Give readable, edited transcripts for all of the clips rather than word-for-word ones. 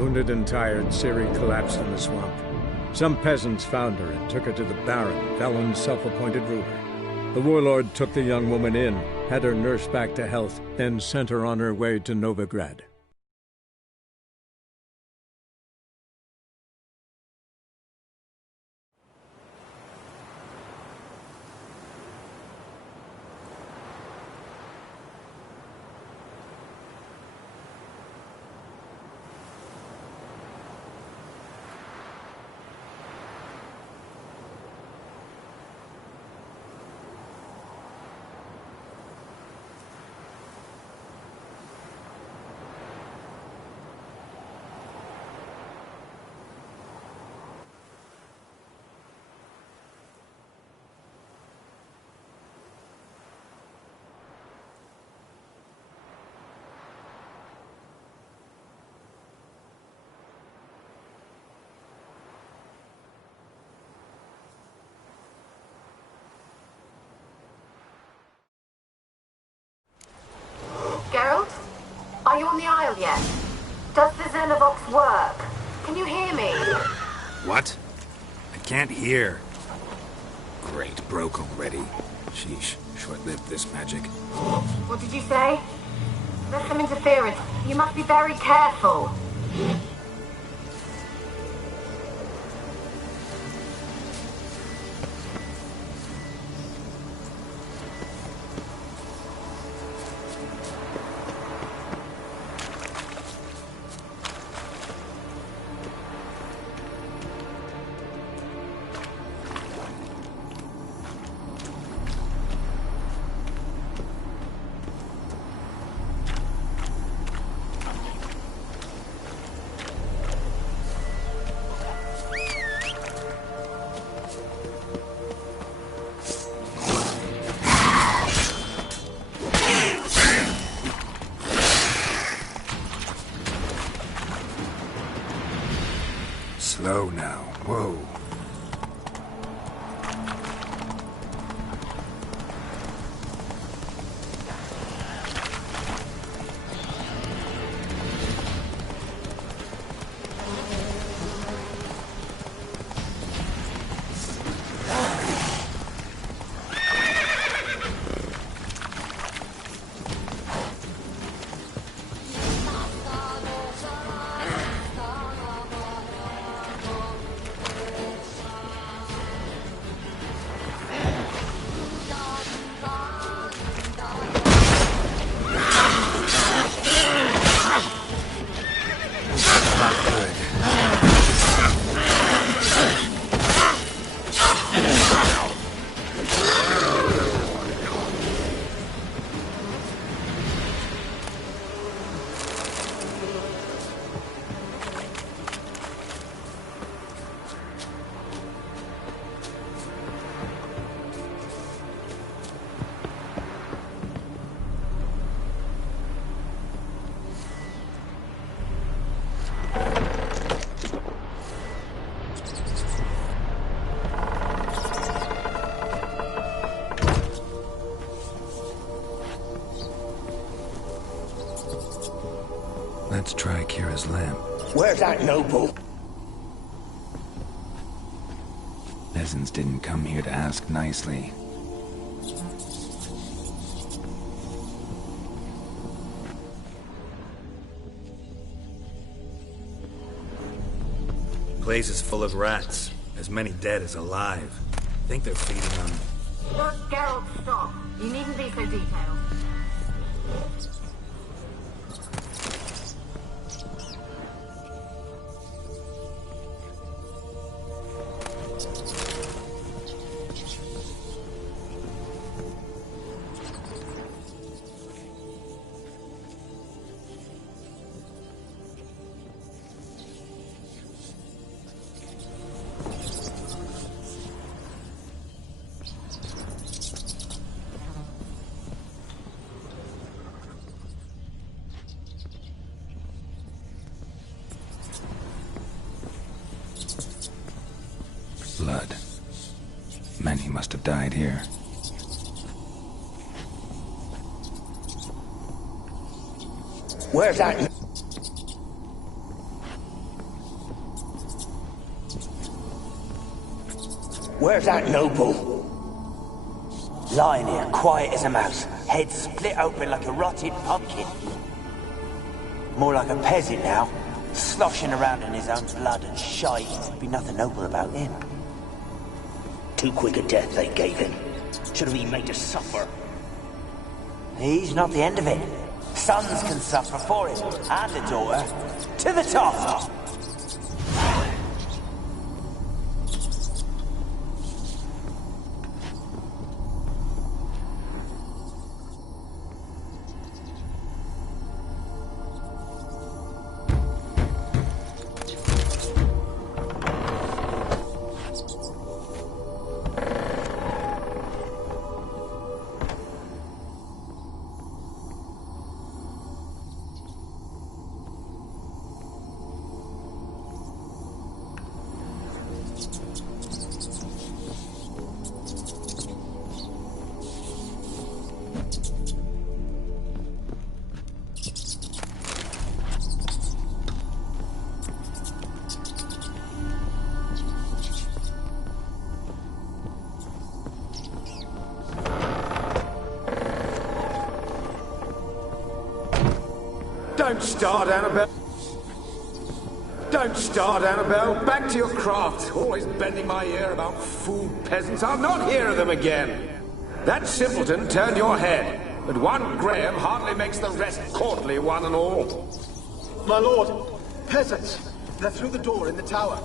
Wounded and tired, Ciri collapsed in the swamp. Some peasants found her and took her to the Baron, Valen's self-appointed ruler. The warlord took the young woman in, had her nursed back to health, then sent her on her way to Novigrad. Geralt? Are you on the Isle yet? Does the Xenovox work? Can you hear me? What? I can't hear. Great, broke already. Sheesh, short-lived this magic. What did you say? There's some interference. You must be very careful. Slow now. Whoa. Let's try Kira's lamp. Where's that noble? Peasants didn't come here to ask nicely. Place is full of rats. As many dead as alive. Think they're feeding on... Look, Geralt, stop. You needn't be so detailed. Blood. Many must have died here. Where's that? Where's that noble? Lying here, quiet as a mouse, head split open like a rotted pumpkin. More like a peasant now, sloshing around in his own blood and shite. Be nothing noble about him. Too quick a death they gave him. Should have been made to suffer. He's not the end of it. Sons can suffer for him, and a daughter. To the top! Don't start, Annabelle. Don't start, Annabelle. Back to your craft. Always bending my ear about fool peasants. I'll not hear of them again. That simpleton turned your head, but one Graham hardly makes the rest courtly, one and all. My lord, peasants. They're through the door in the tower.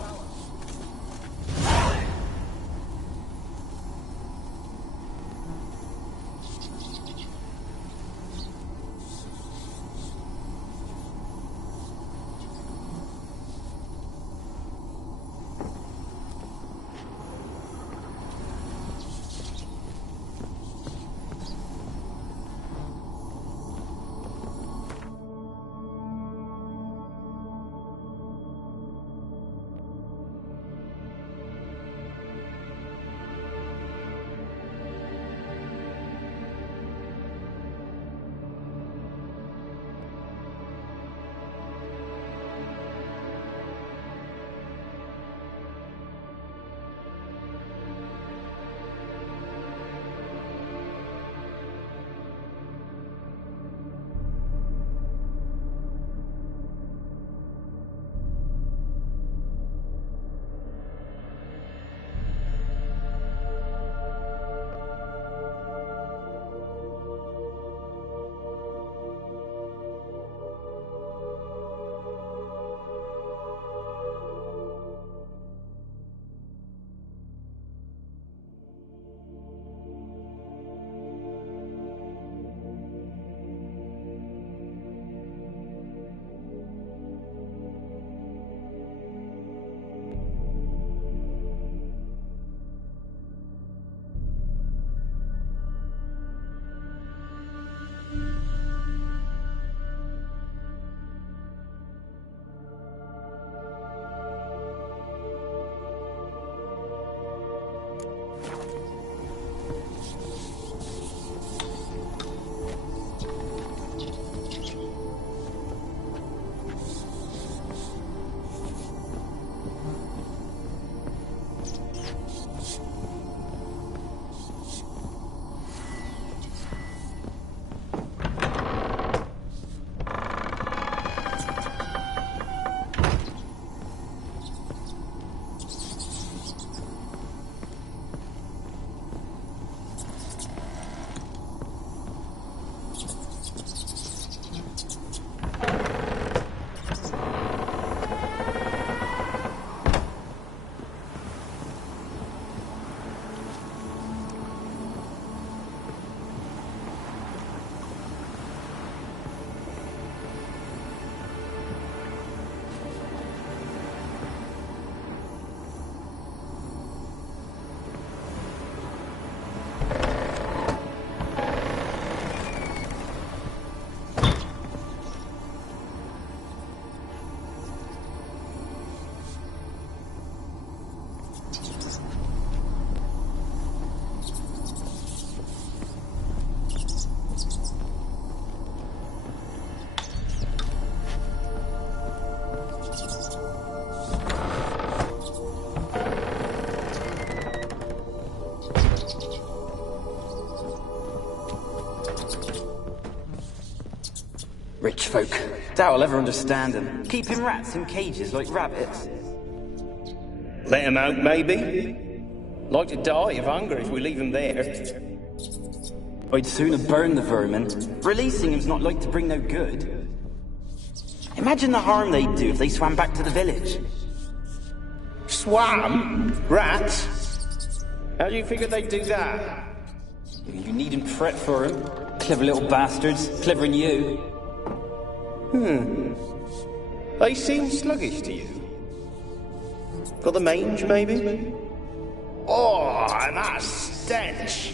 Rich folk. Doubt I'll ever understand them. Keeping rats in cages like rabbits. Let them out, maybe? Like to die of hunger if we leave them there. I'd sooner burn the vermin. Releasing him's not like to bring no good. Imagine the harm they'd do if they swam back to the village. Swam? Rats? How do you figure they'd do that? You needn't fret for him. Clever little bastards. Clever than you. They seem sluggish to you. Got the mange, maybe? Oh, and that stench!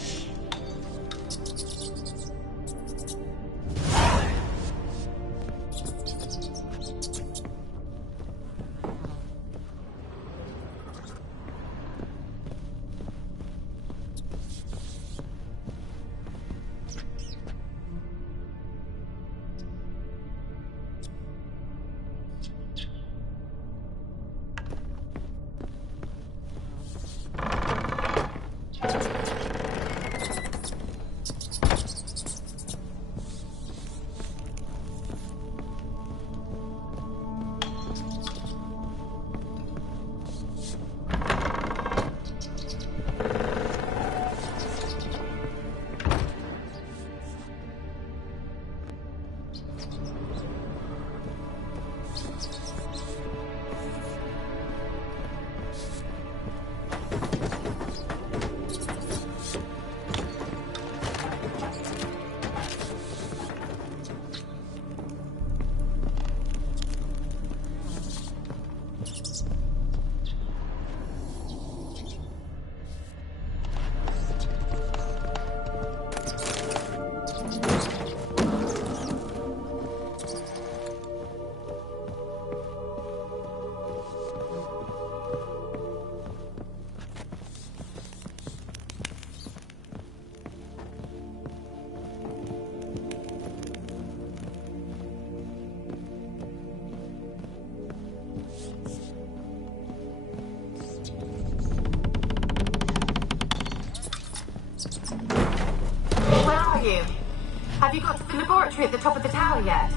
Have you got to the laboratory at the top of the tower yet?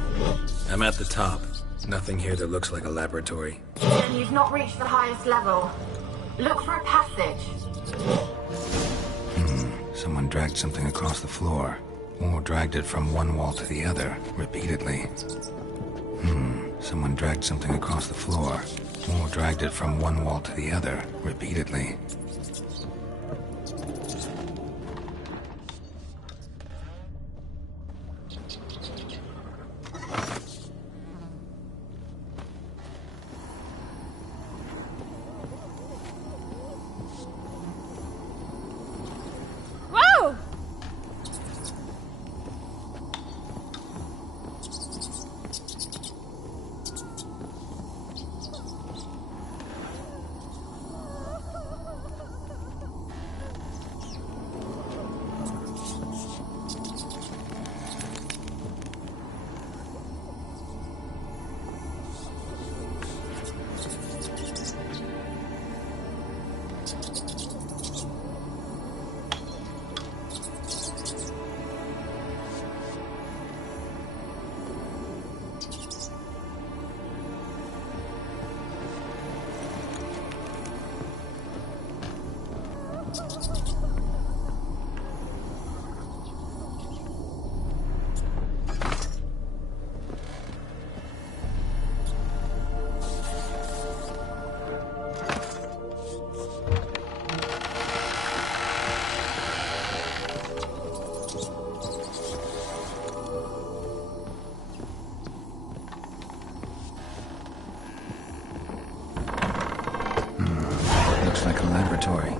I'm at the top. Nothing here that looks like a laboratory. Then you've not reached the highest level. Look for a passage. Someone dragged something across the floor. Or dragged it from one wall to the other, repeatedly. Someone dragged something across the floor. Or dragged it from one wall to the other, repeatedly. Like a laboratory.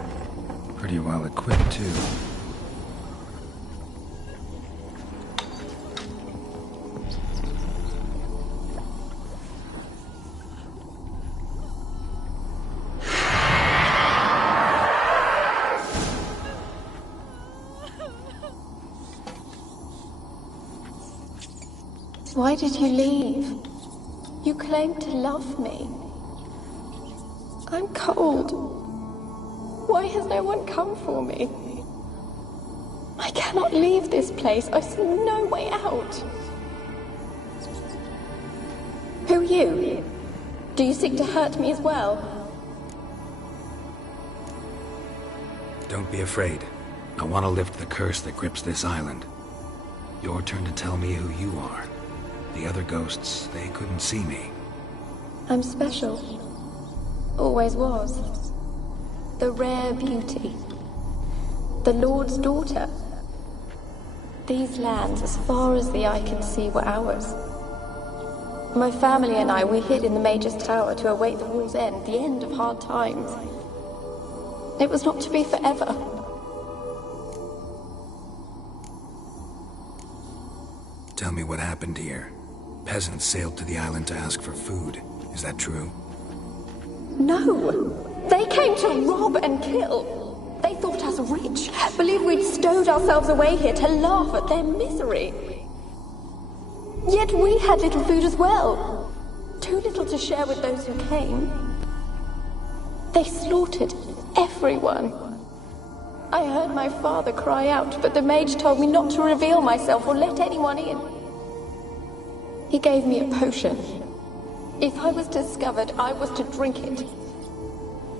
Pretty well equipped, too. Why did you leave? You claimed to love me. I'm cold. Why has no one come for me? I cannot leave this place. I see no way out. are you? Do you seek to hurt me as well? Don't be afraid. I want to lift the curse that grips this island. Your turn to tell me who you are. The other ghosts, they couldn't see me. I'm special. Always was. The rare beauty. The Lord's daughter. These lands, as far as the eye can see, were ours. My family and I, we hid in the Mage's Tower to await the war's end, the end of hard times. It was not to be forever. Tell me what happened here. Peasants sailed to the island to ask for food. Is that true? No! They came to rob and kill. They thought us rich, believed we'd stowed ourselves away here to laugh at their misery. Yet we had little food as well. Too little to share with those who came. They slaughtered everyone. I heard my father cry out, but the mage told me not to reveal myself or let anyone in. He gave me a potion. If I was discovered, I was to drink it.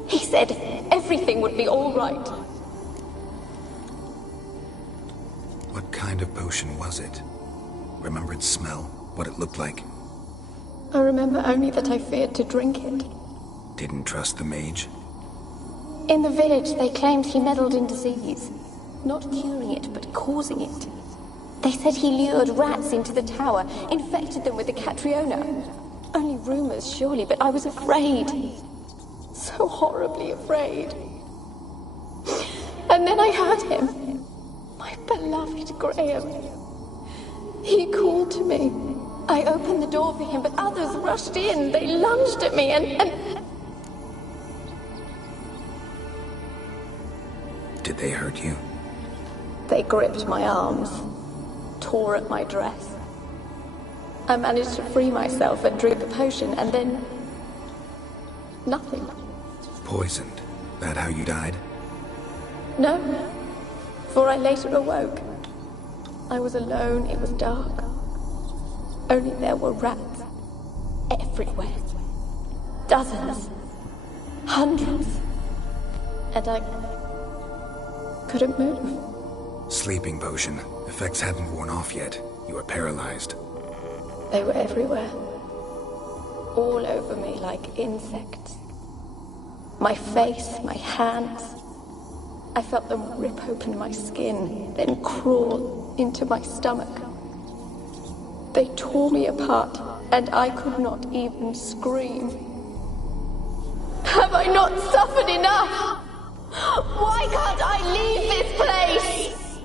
He said everything would be all right. What kind of potion was it? Remember its smell? What it looked like? I remember only that I feared to drink it. Didn't trust the mage? In the village, they claimed he meddled in disease. Not curing it, but causing it. They said he lured rats into the tower, infected them with the Catriona. Only rumors, surely, but I was afraid. So horribly afraid. And then I heard him. My beloved Graham. He called to me. I opened the door for him, but others rushed in. They lunged at me and... Did they hurt you? They gripped my arms, tore at my dress. I managed to free myself and drink the potion, and then... nothing. Poisoned? That how you died? No, for I later awoke. I was alone, it was dark. Only there were rats. Everywhere. Dozens. Hundreds. And I couldn't move. Sleeping potion. Effects hadn't worn off yet. You were paralyzed. They were everywhere. All over me like insects. My face, my hands. I felt them rip open my skin, then crawl into my stomach. They tore me apart, and I could not even scream. Have I not suffered enough? Why can't I leave this place?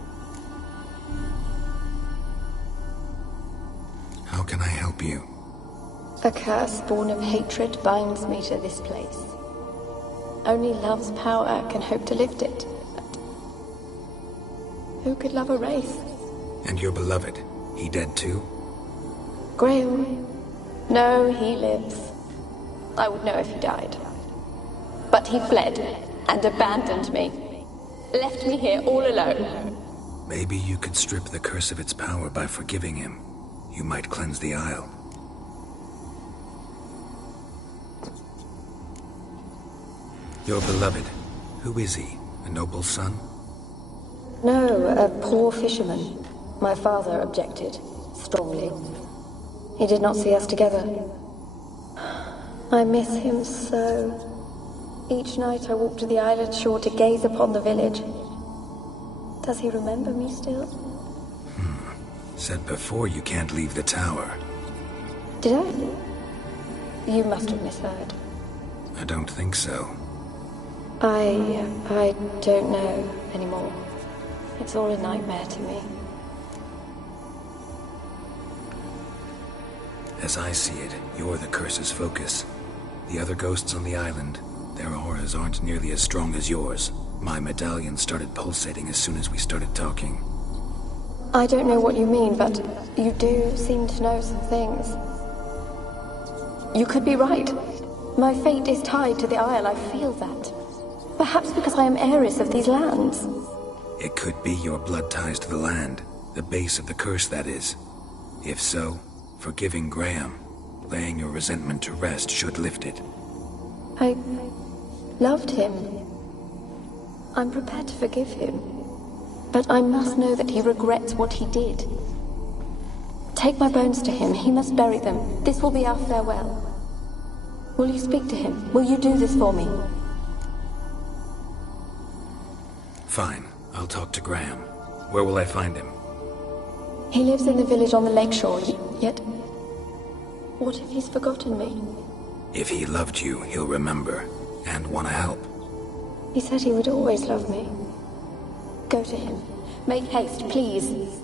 How can I help you? A curse born of hatred binds me to this place. Only love's power can hope to lift it. But who could love a race? And your beloved, he dead too? Graham? No, he lives. I would know if he died. But he fled and abandoned me. Left me here all alone. Maybe you could strip the curse of its power by forgiving him. You might cleanse the Isle. Your beloved, who is he? A noble son? No, a poor fisherman. My father objected, strongly. He did not see us together. I miss him so. Each night I walk to the island shore to gaze upon the village. Does he remember me still? Said before you can't leave the tower. Did I? You must have misheard. I don't think so. I don't know anymore. It's all a nightmare to me. As I see it, you're the curse's focus. The other ghosts on the island, their auras aren't nearly as strong as yours. My medallion started pulsating as soon as we started talking. I don't know what you mean, but you do seem to know some things. You could be right. My fate is tied to the Isle, I feel that. Perhaps because I am heiress of these lands. It could be your blood ties to the land. The base of the curse, that is. If so, forgiving Graham. Laying your resentment to rest should lift it. I loved him. I'm prepared to forgive him. But I must know that he regrets what he did. Take my bones to him. He must bury them. This will be our farewell. Will you speak to him? Will you do this for me? Fine. I'll talk to Graham. Where will I find him? He lives in the village on the lakeshore, yet... What if he's forgotten me? If he loved you, he'll remember, and want to help. He said he would always love me. Go to him. Make haste, please.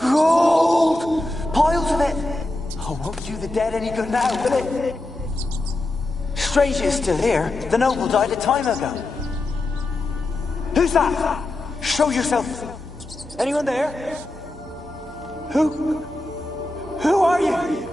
Gold! Piles of it! Oh, won't do the dead any good now, will it? Strange it's still here. The noble died a time ago. Who's that? Show yourself. Anyone there? Who are you?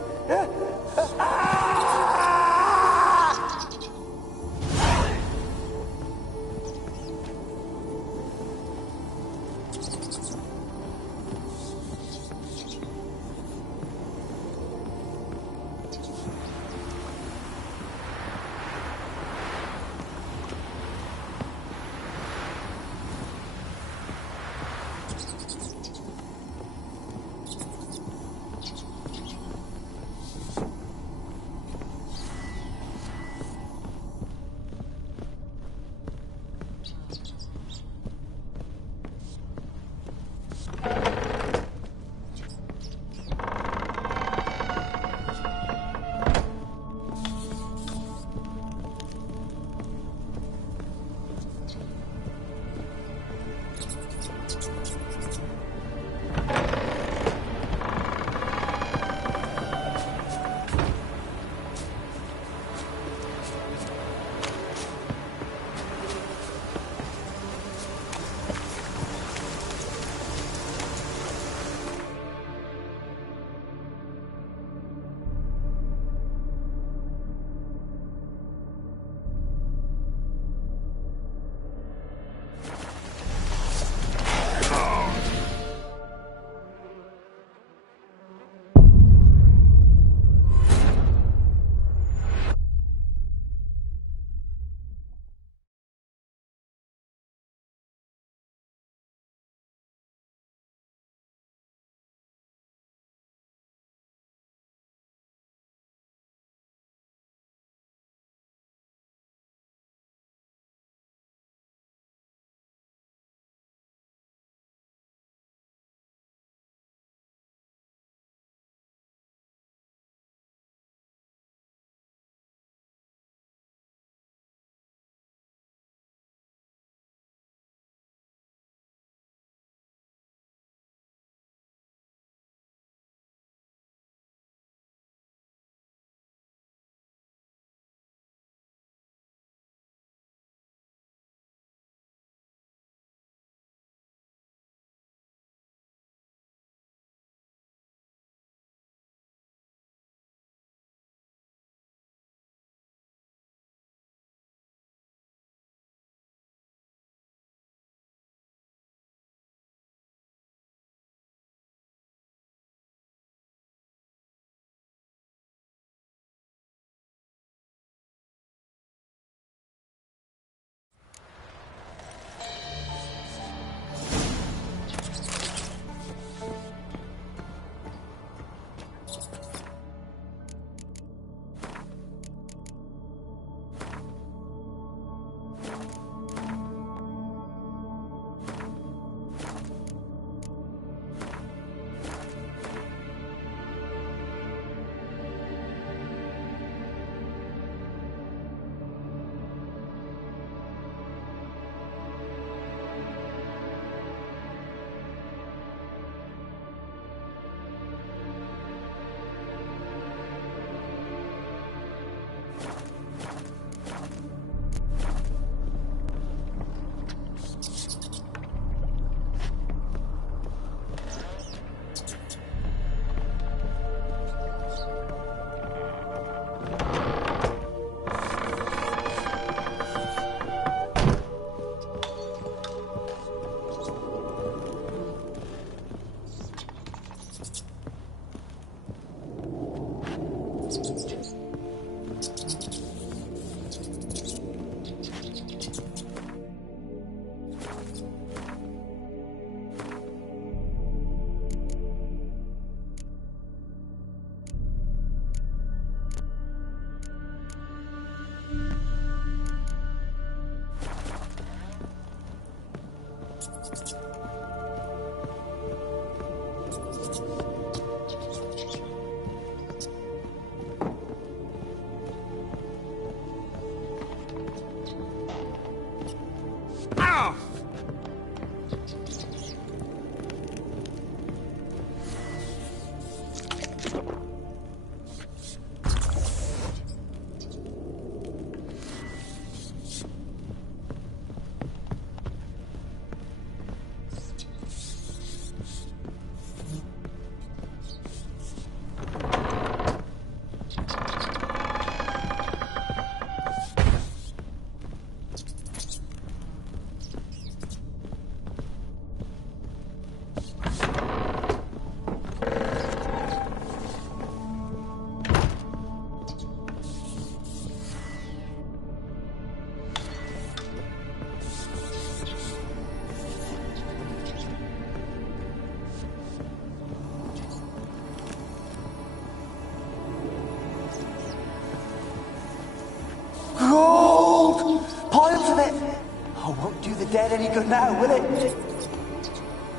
dead any good now, will it?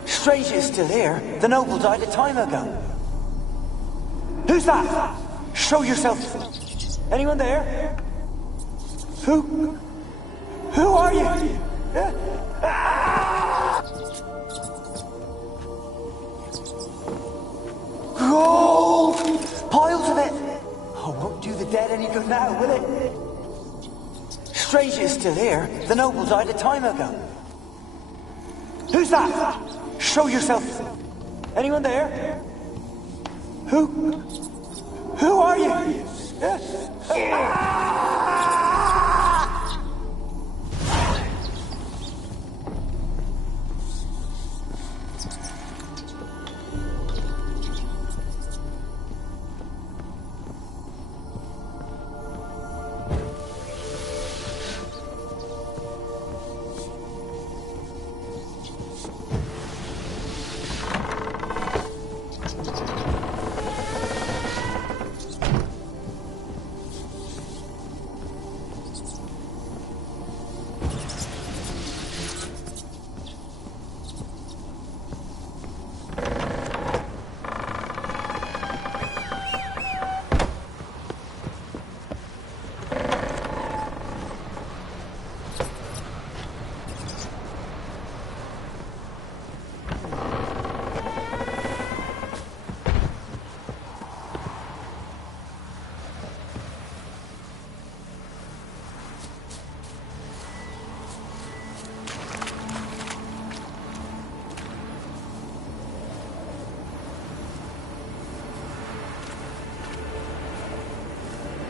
Strange it's still here. The noble died a time ago. Who's that? Show yourself. Anyone there? Who are you? Gold! Piles of it! Oh, won't do the dead any good now, will it? Strange it's still here. The noble died a time ago. Who's that? Show yourself. Anyone there? Who are you?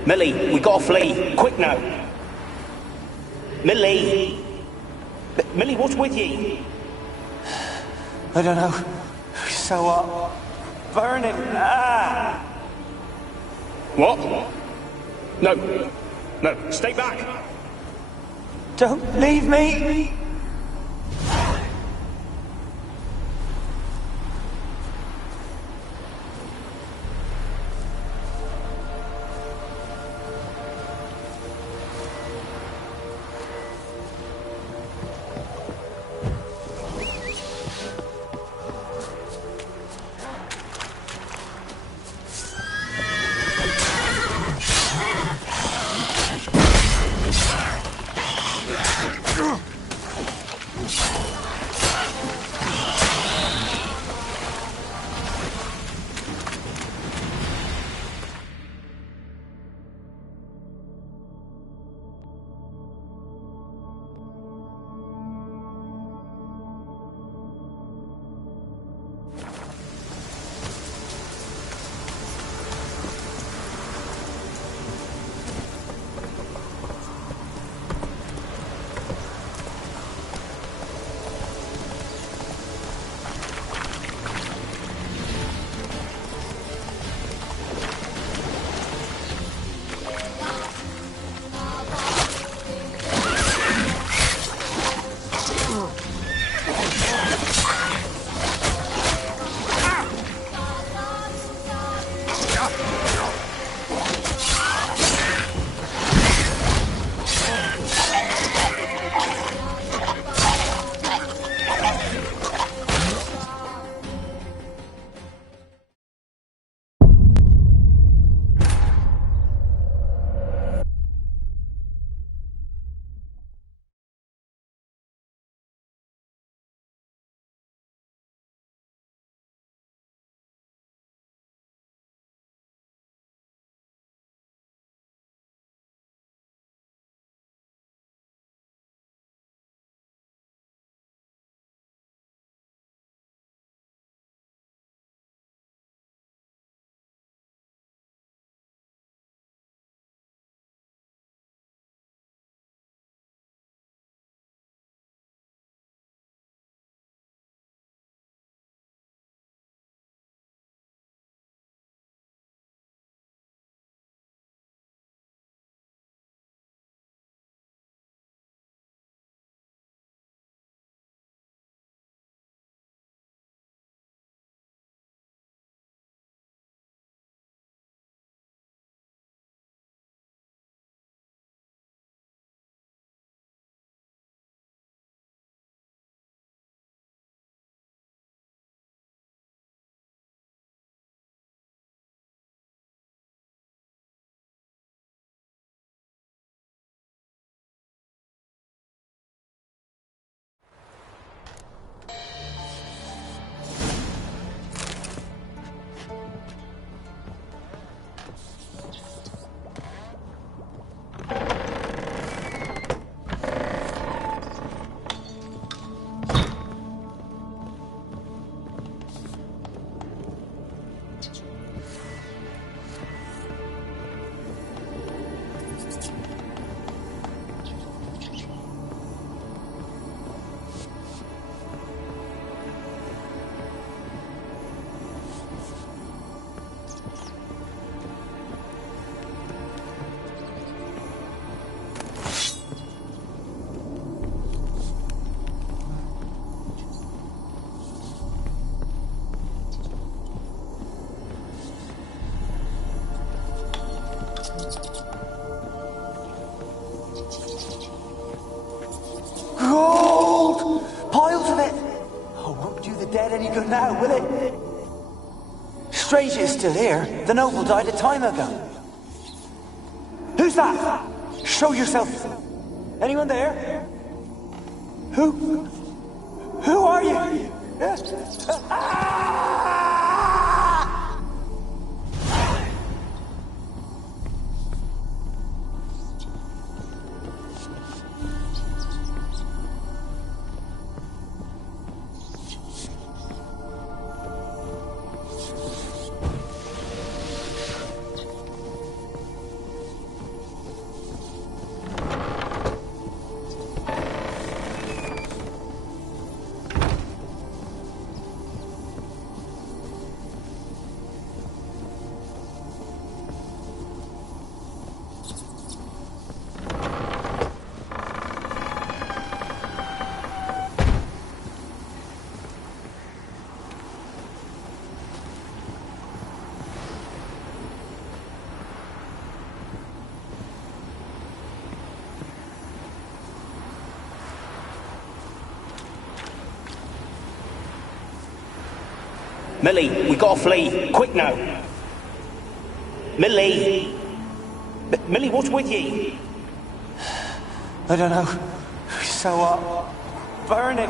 Millie, we gotta flee. Quick now. Millie! Millie, what's with you? I don't know. So what? Burning. Ah! What? No. No, stay back. Don't leave me! Strange it's still here. The noble died a time ago. Who's that? Show yourself. Anyone there? Who are you? Millie, we gotta flee. Quick now. Millie! Millie, what's with ye? I don't know. So what? Burning.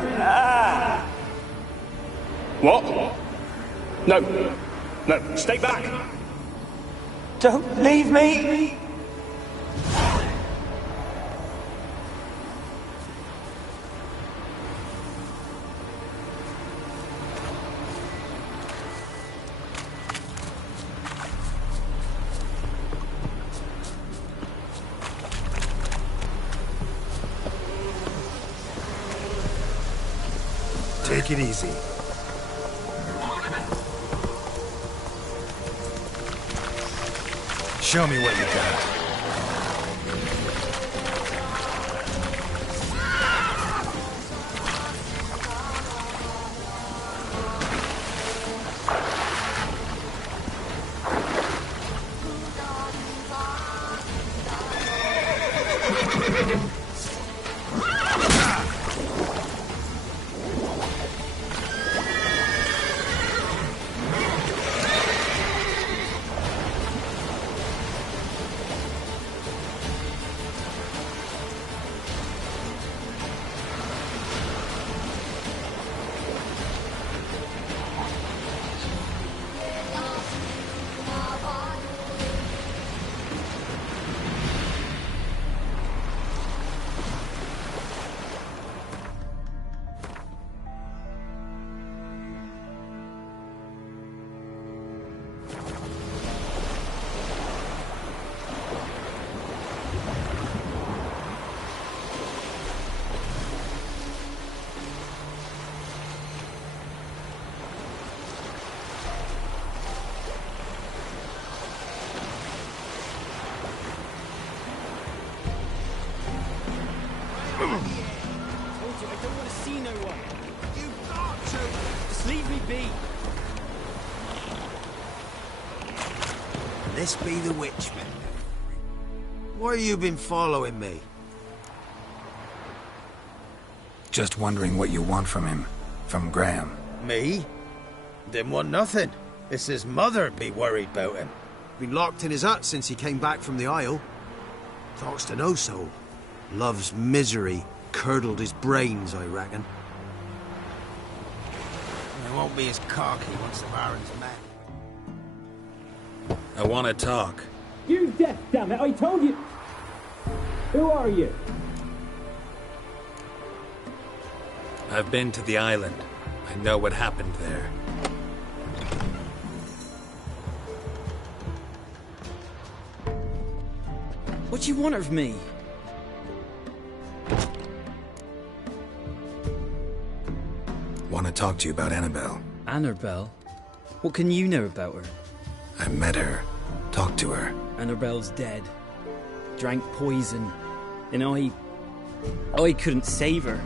What? No. No, stay back. Don't leave me. Take it easy. Show me what you got. This be the Witchman. Why you been following me? Just wondering what you want from him. From Graham. Me? Didn't want nothing. It's his mother be worried about him. Been locked in his hut since he came back from the Isle. Talks to no soul. Love's misery curdled his brains, I reckon. He won't be as cocky once the Baron's met. I want to talk. You deaf, damn it! I told you. Who are you? I've been to the island. I know what happened there. What do you want of me? Want to talk to you about Annabelle. Annabelle? What can you know about her? I met her. Talked to her. Annabelle's dead. Drank poison. And I couldn't save her.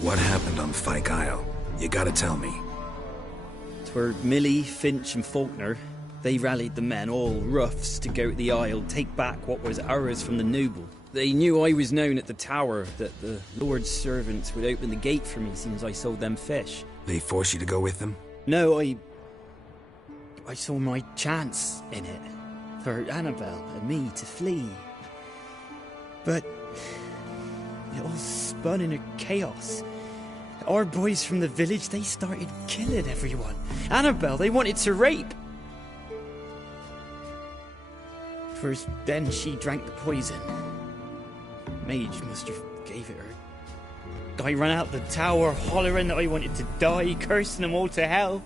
What happened on Fyke Isle? You gotta tell me. Twere Millie, Finch and Faulkner. They rallied the men, all roughs, to go to the Isle, take back what was ours from the noble. They knew I was known at the tower, that the Lord's servants would open the gate for me since I sold them fish. They force you to go with them? No, I saw my chance in it. For Annabelle and me to flee. But it all spun in a chaos. Our boys from the village, they started killing everyone. Annabelle, they wanted to rape. First, then she drank the poison. Mage must have gave it her. I ran out the tower, hollering that I wanted to die, cursing them all to hell.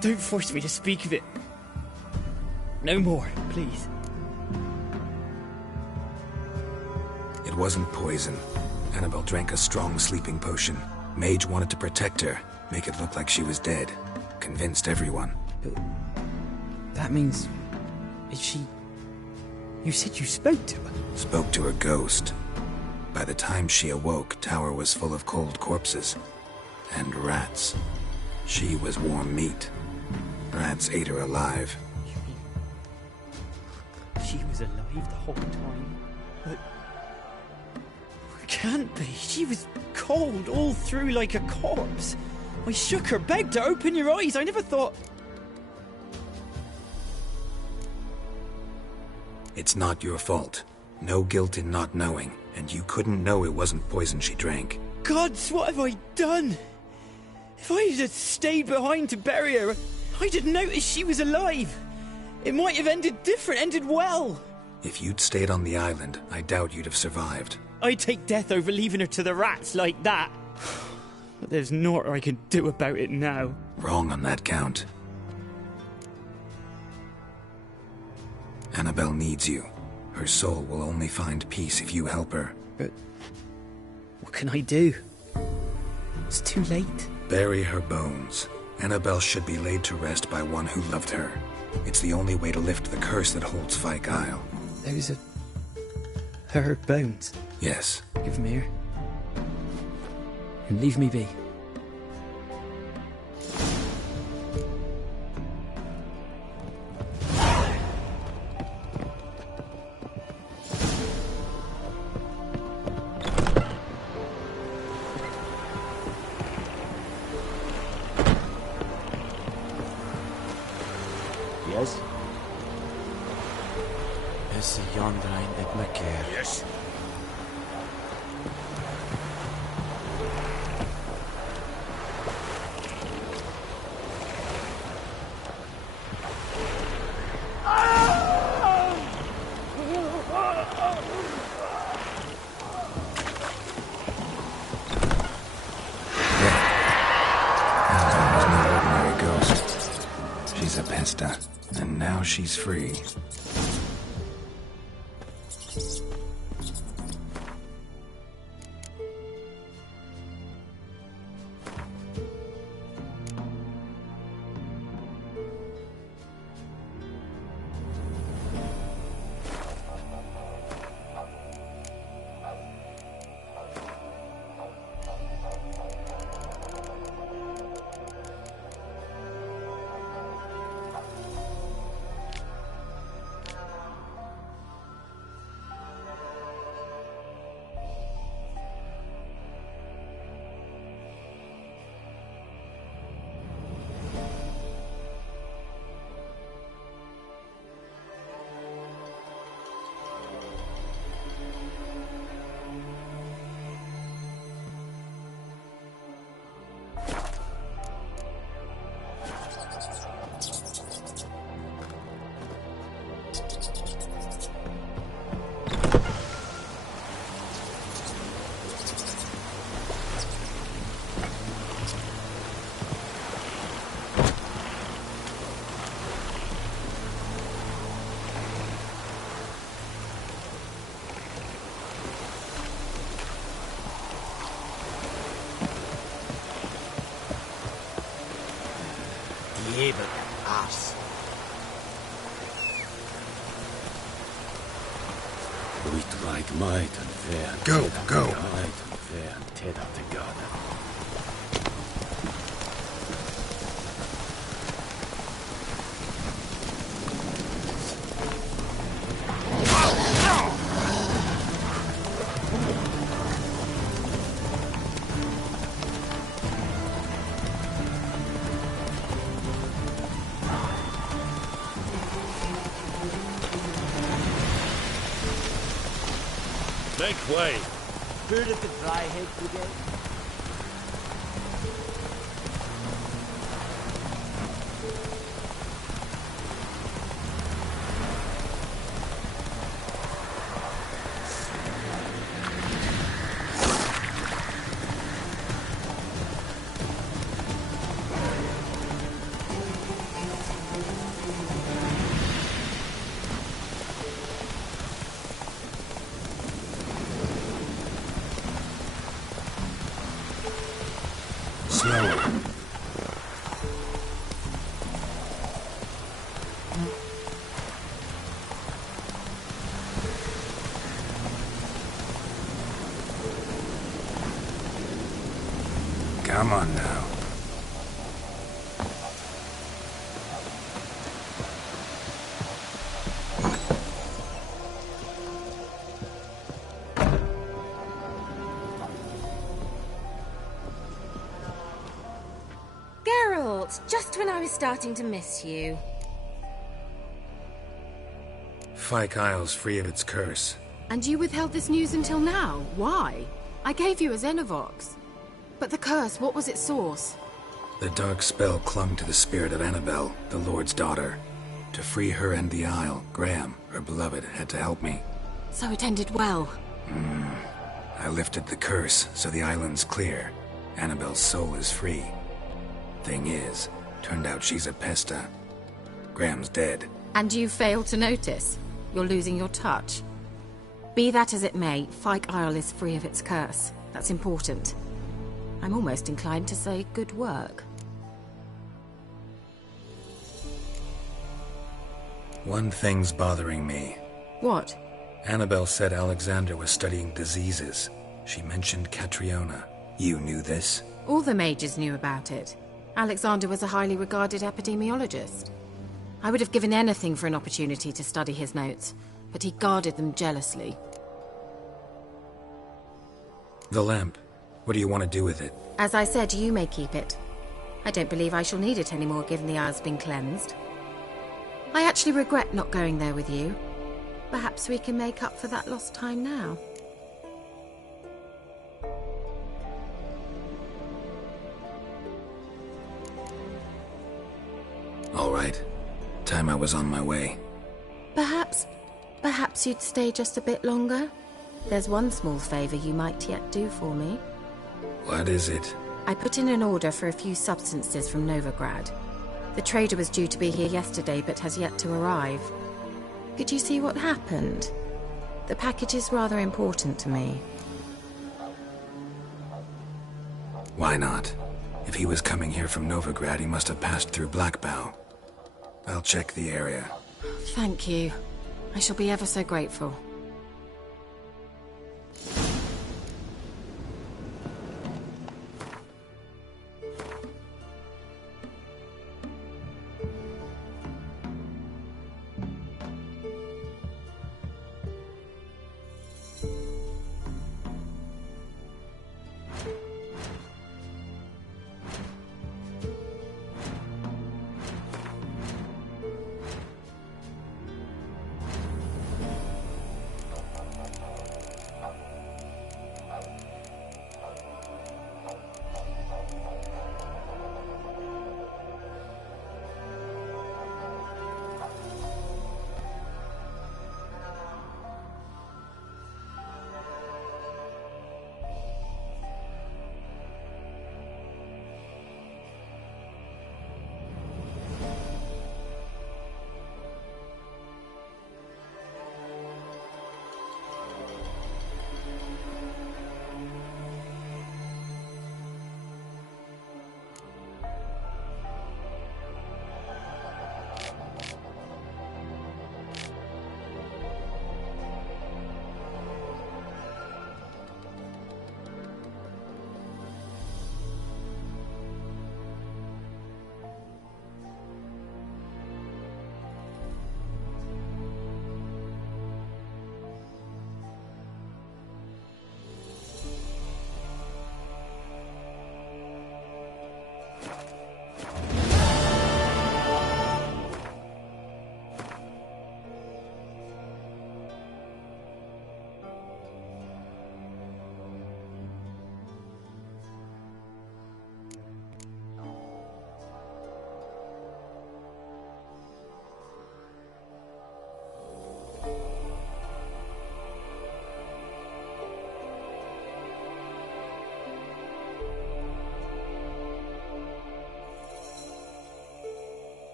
Don't force me to speak of it. No more, please. It wasn't poison. Annabelle drank a strong sleeping potion. Mage wanted to protect her, make it look like she was dead. Convinced everyone. But that means... Is she... You said you spoke to her? Spoke to her ghost. By the time she awoke, Tower was full of cold corpses. And rats. She was warm meat. Rats ate her alive. You mean... She was alive the whole time? But... Can't be. She was cold all through like a corpse. I shook her, begged her, open your eyes. I never thought... It's not your fault. No guilt in not knowing, and you couldn't know it wasn't poison she drank. Gods, what have I done? If I had stayed behind to bury her, I'd have noticed she was alive. It might have ended different, ended well. If you'd stayed on the island, I doubt you'd have survived. I'd take death over leaving her to the rats like that. But there's naught I can do about it now. Wrong on that count. Annabelle needs you. Her soul will only find peace if you help her. But what can I do? It's too late. Bury her bones. Annabelle should be laid to rest by one who loved her. It's the only way to lift the curse that holds Fyke Isle. Those are... her bones? Yes. Give them here. And leave me be. Yes? Is yonder ein et maker? Yes. And now she's free. Even us. We tried might and fair. Go. Might and fair and tether together. Make way. Heard of the Dryhead Brigade? Come on now. Geralt, just when I was starting to miss you. Fyke Isle's free of its curse. And you withheld this news until now? Why? I gave you a Xenovox. But the curse, what was its source? The dark spell clung to the spirit of Annabelle, the Lord's daughter. To free her and the Isle, Graham, her beloved, had to help me. So it ended well. I lifted the curse, so the island's clear. Annabelle's soul is free. Thing is, turned out she's a Pesta. Graham's dead. And you failed to notice? You're losing your touch. Be that as it may, Fyke Isle is free of its curse. That's important. I'm almost inclined to say good work. One thing's bothering me. What? Annabelle said Alexander was studying diseases. She mentioned Catriona. You knew this? All the mages knew about it. Alexander was a highly regarded epidemiologist. I would have given anything for an opportunity to study his notes, but he guarded them jealously. The lamp. What do you want to do with it? As I said, you may keep it. I don't believe I shall need it anymore, given the Isle's been cleansed. I actually regret not going there with you. Perhaps we can make up for that lost time now. All right. Time I was on my way. Perhaps you'd stay just a bit longer? There's one small favor you might yet do for me. What is it? I put in an order for a few substances from Novigrad. The trader was due to be here yesterday, but has yet to arrive. Could you see what happened? The package is rather important to me. Why not? If he was coming here from Novigrad, he must have passed through Blackbough. I'll check the area. Thank you. I shall be ever so grateful.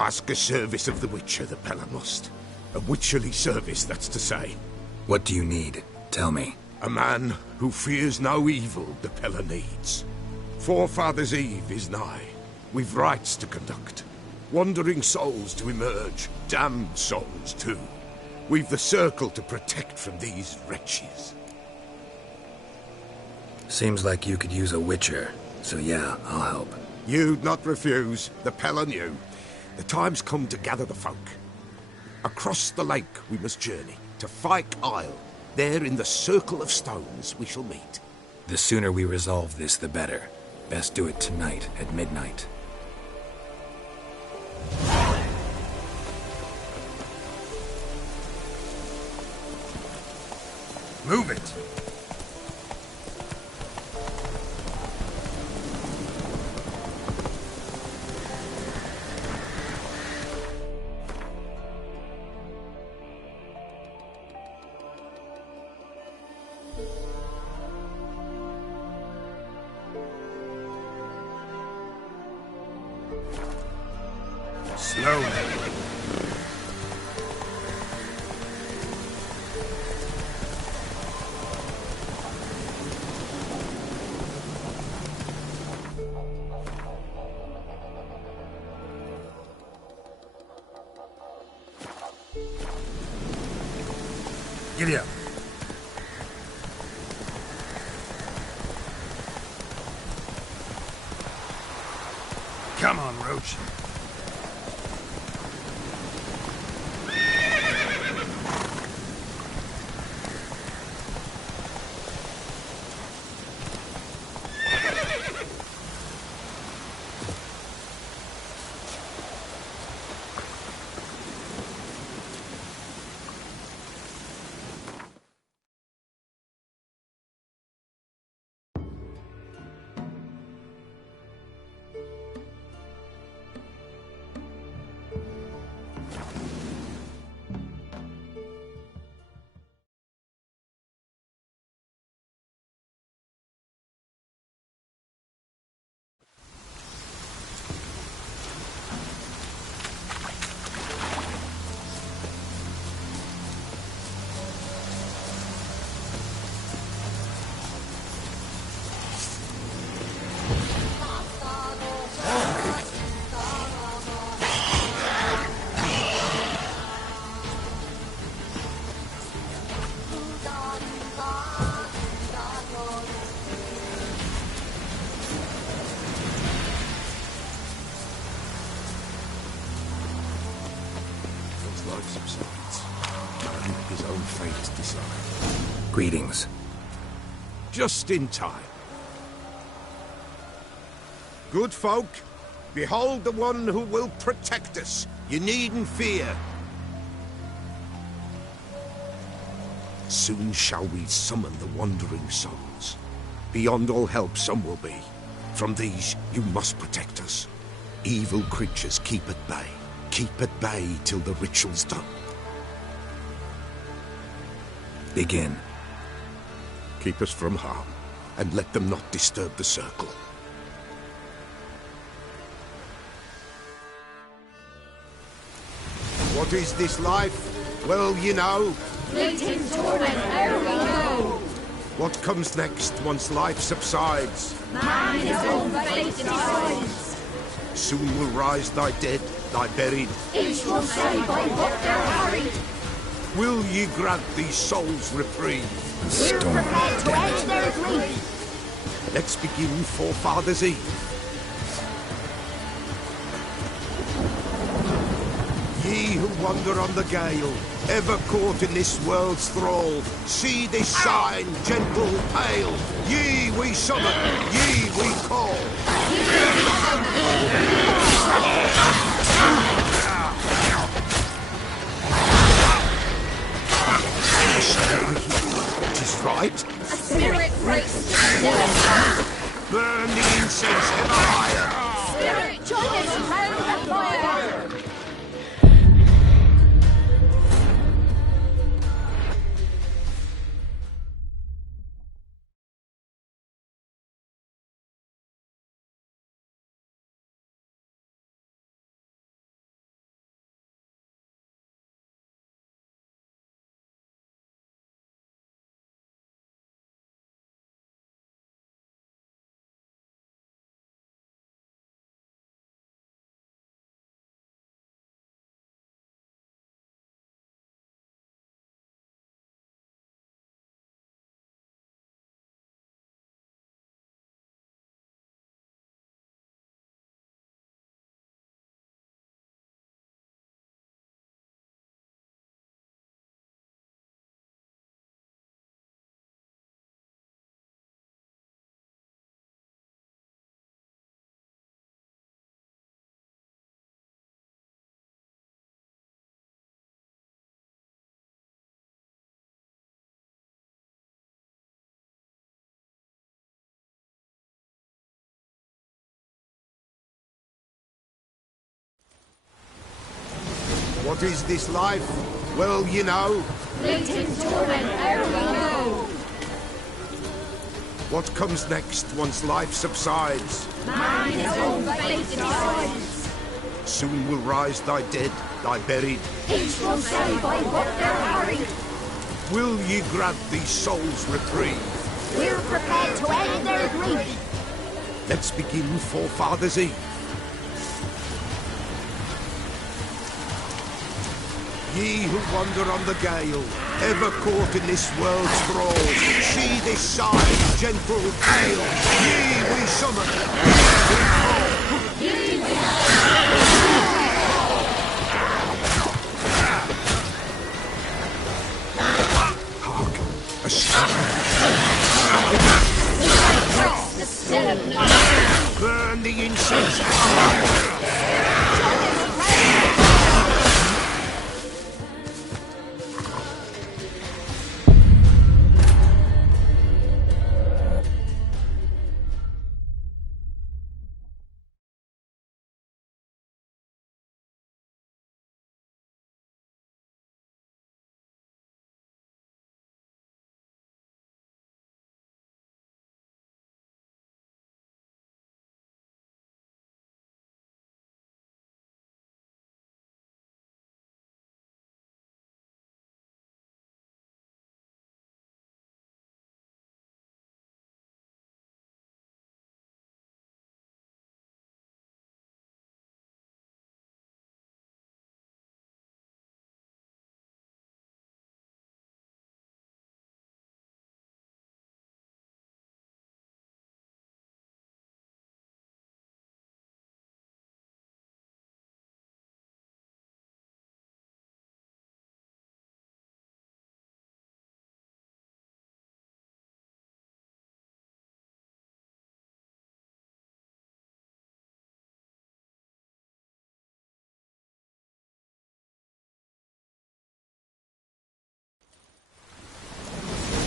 Ask a service of the Witcher, the Pella must. A witcherly service, that's to say. What do you need? Tell me. A man who fears no evil the Pella needs. Forefathers' Eve is nigh. We've rites to conduct. Wandering souls to emerge. Damned souls, too. We've the circle to protect from these wretches. Seems like you could use a witcher. So yeah, I'll help. You'd not refuse. The Pella knew. The time's come to gather the folk. Across the lake we must journey, to Fyke Isle. There in the Circle of Stones we shall meet. The sooner we resolve this, the better. Best do it tonight, at midnight. Move it! Slowly. Giddy up. Come on, Roach. His own fate is decided. Greetings. Just in time. Good folk, behold the one who will protect us. You needn't fear. Soon shall we summon the wandering souls. Beyond all help some will be. From these you must protect us. Evil creatures keep at bay. Keep at bay till the ritual's done. Begin. Keep us from harm, and let them not disturb the circle. What is this life? Well, you know. Fleeting torment, ere we go. What comes next once life subsides? Man his own fate decides. Soon will rise thy dead, thy buried. Each will say by what they're harried. Will ye grant these souls reprieve? We're prepared to end their grief. Let's begin Forefathers' Eve. Ye who wander on the gale, ever caught in this world's thrall, see this sign, gentle, pale. Ye we summon, ye we call. Tis right. A spirit breaks. Burn the incense ever higher. Spirit, join us round the fire. What is this life? Well, you know. Fleeting torment, ere we know. What comes next once life subsides? Man his own fate decides. Soon will rise thy dead, thy buried. Each will say by what they're harried. Will ye grant these souls reprieve? We're prepared to end their grief. Let's begin Forefathers' Eve. Ye who wander on the gale, ever caught in this world's thrall, see this sign, gentle, pale. Ye we summon, ye we Hark, a burn the incense.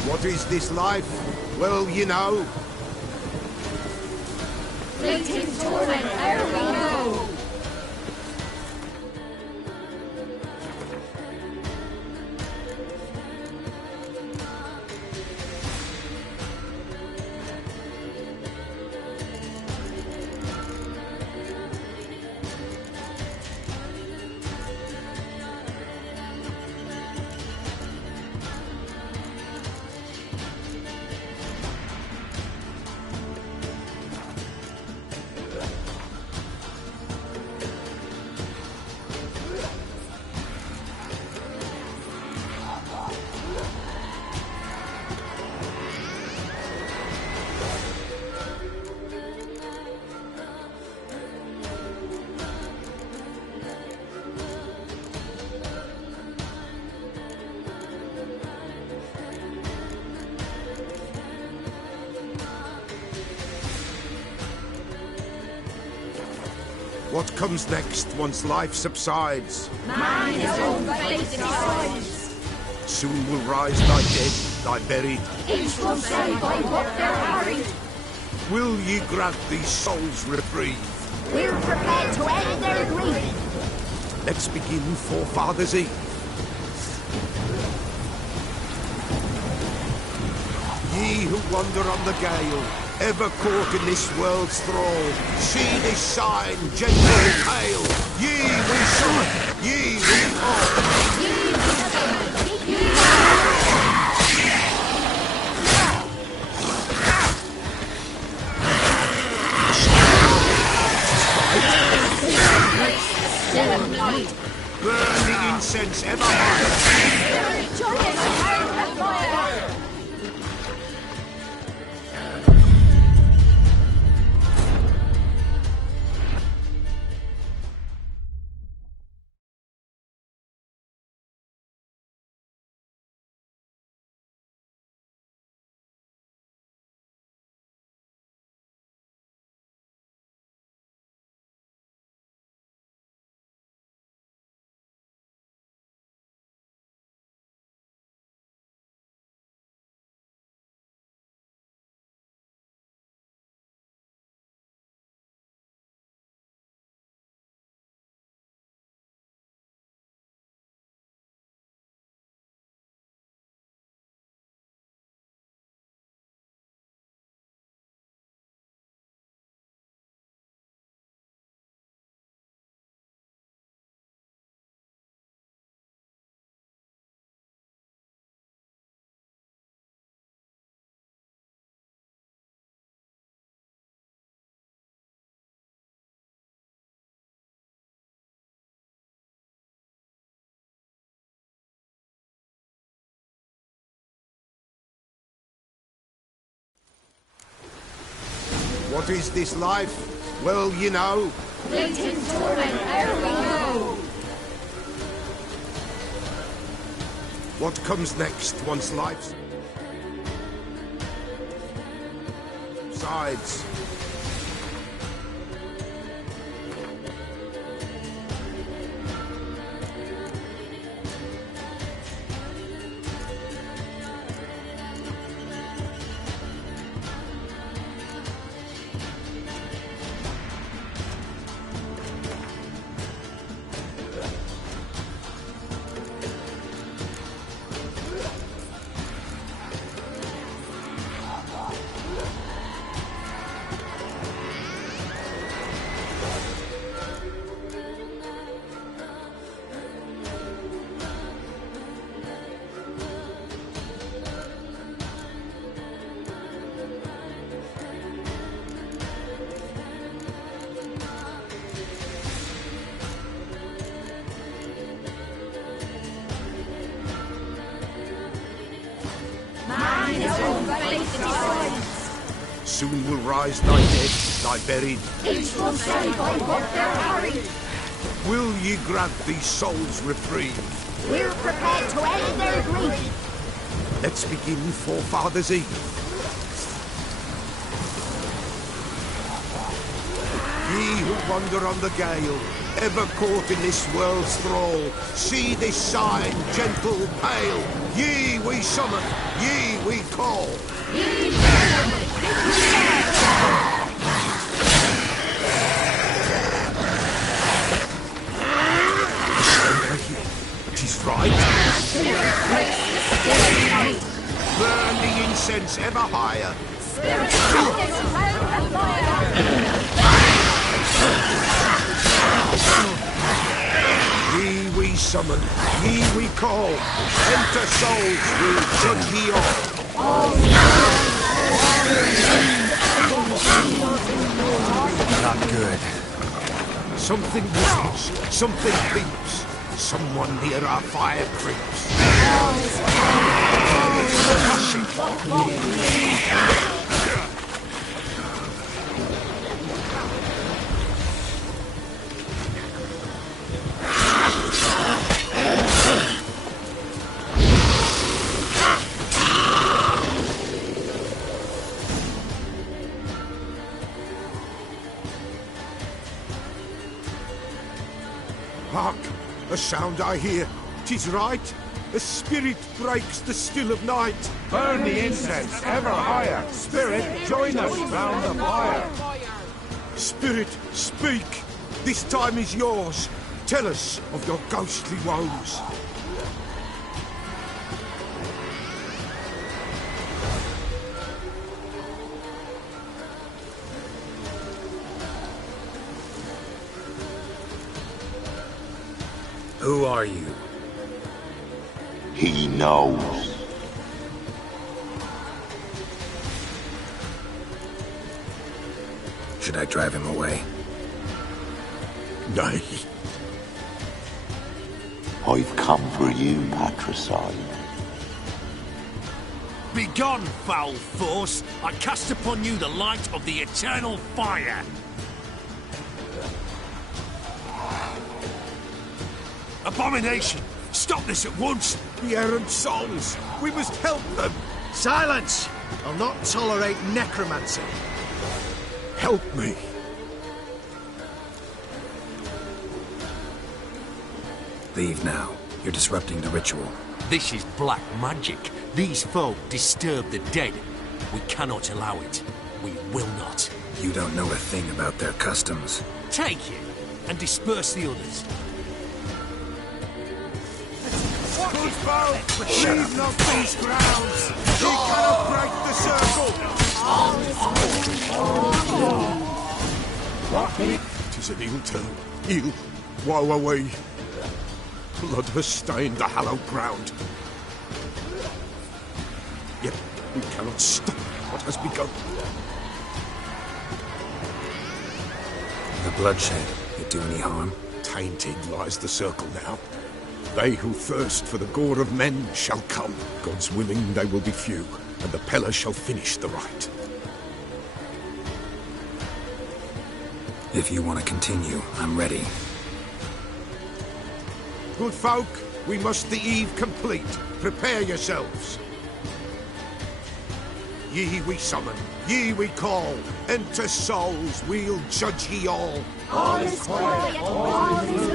What is this life? Well, you know. Fleeting torment, ere we know. What comes next once life subsides? Man his own fate decides. Soon will rise thy dead, thy buried. Each will say by what they're harried. Will ye grant these souls reprieve? We're prepared to end their grief. Let's begin Forefathers' Eve. Ye who wander on the gale, ever caught in this world's thrall, see this sign, gentle and pale. Ye we summon, ye we call. Burn the incense ever higher. What is this life? Well, you know. Fleeting torment, ere we know. What comes next once life's... Sides. Soon will rise thy dead, thy buried. Each will say by what they're hurried. Will ye grant these souls reprieve? We're prepared to end their grief. Let's begin Forefathers' Eve. Ye who wander on the gale, ever caught in this world's thrall, see this sign, gentle, pale. Ye we summon, ye we call. Tis right. Burn the incense ever higher. Ye we summon, ye we call. Enter souls, we'll judge ye all. Not good. Something whistles, something peeps. Someone near our fire creeps. Hark! A sound I hear. 'Tis right. A spirit breaks the still of night. Burn the incense ever higher. Spirit, join us round the fire. Spirit, speak. This time is yours. Tell us of your ghostly woes. Who are you? He knows. Should I drive him away? Nay. I've come for you, patricide. Begone, foul force! I cast upon you the light of the eternal fire! Abomination! Stop this at once! The errant souls! We must help them! Silence! I'll not tolerate necromancy. Help me! Leave now. You're disrupting the ritual. This is black magic. These folk disturb the dead. We cannot allow it. We will not. You don't know a thing about their customs. Take it, and disperse the others. Leave not these grounds! He cannot break the circle! Tis an ill turn. Ill. Woe away. Blood has stained the hallowed ground. Yet we cannot stop what has begun. The bloodshed, it do any harm? Tainted lies the circle now. They who thirst for the gore of men shall come. God's willing they will be few, and the Pella shall finish the rite. If you want to continue, I'm ready. Good folk, we must the eve complete. Prepare yourselves. Ye we summon, ye we call. Enter souls, we'll judge ye all. All is quiet, all is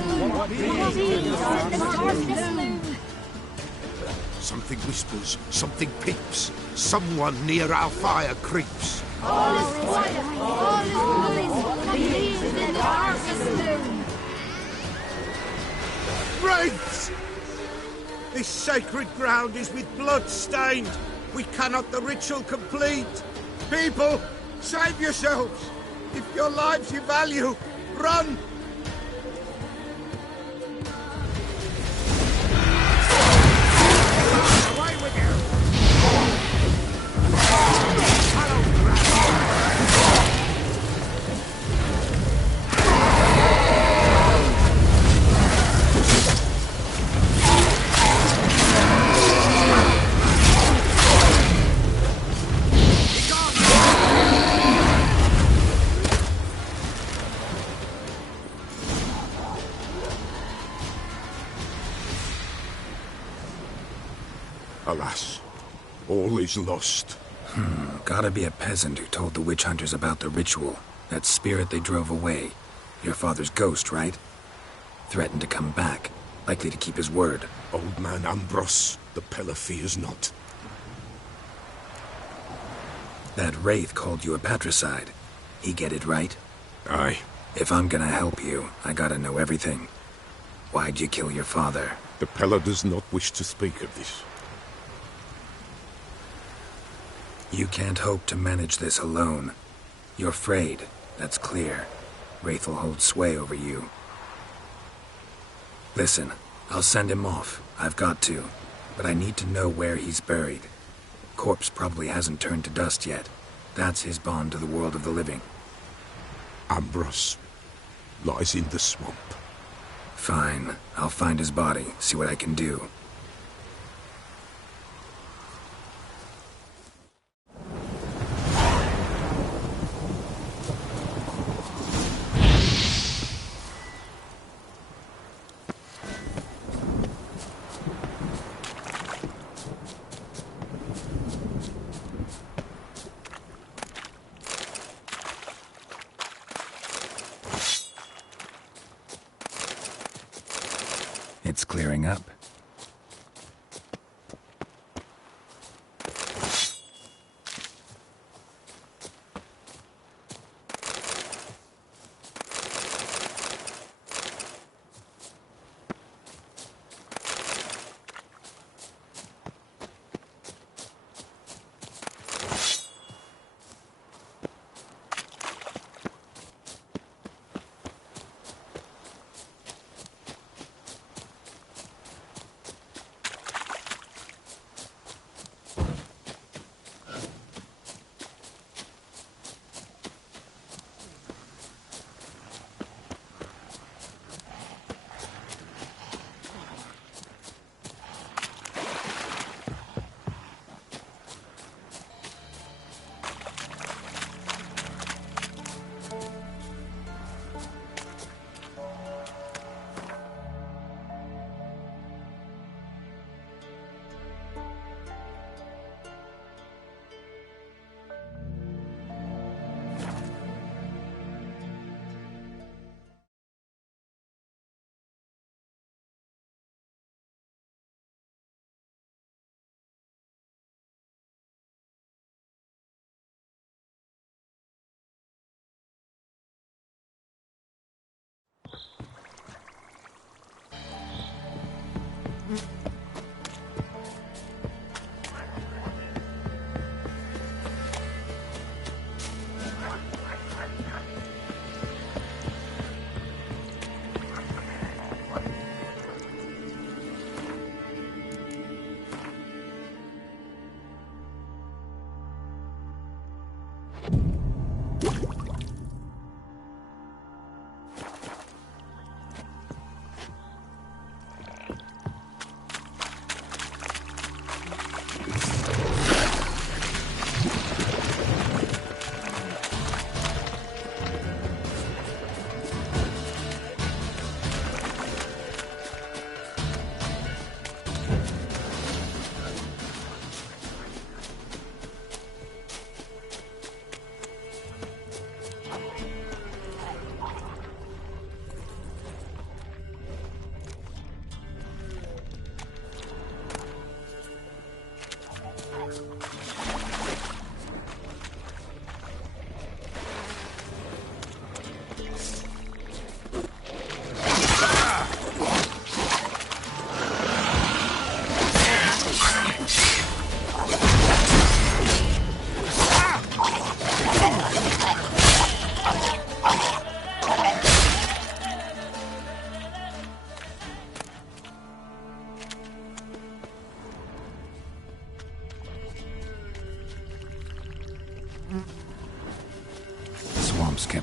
Something whispers, something peeps. Someone near our fire creeps. All is quiet, all is in the darkest gloom. Wraiths! This sacred ground is with blood stained. We cannot the ritual complete. People, save yourselves. If your lives you value, run! Away with you! Alas, all is lost. Gotta be a peasant who told the witch hunters about the ritual. That spirit they drove away. Your father's ghost, right? Threatened to come back. Likely to keep his word. Old man Ambros, the Pella fears not. That wraith called you a patricide. He get it right? Aye. If I'm gonna help you, I gotta know everything. Why'd you kill your father? The Pella does not wish to speak of this. You can't hope to manage this alone. You're afraid, that's clear. Wraith will hold sway over you. Listen, I'll send him off. I've got to. But I need to know where he's buried. Corpse probably hasn't turned to dust yet. That's his bond to the world of the living. Ambros lies in the swamp. Fine. I'll find his body, see what I can do. It's clearing up.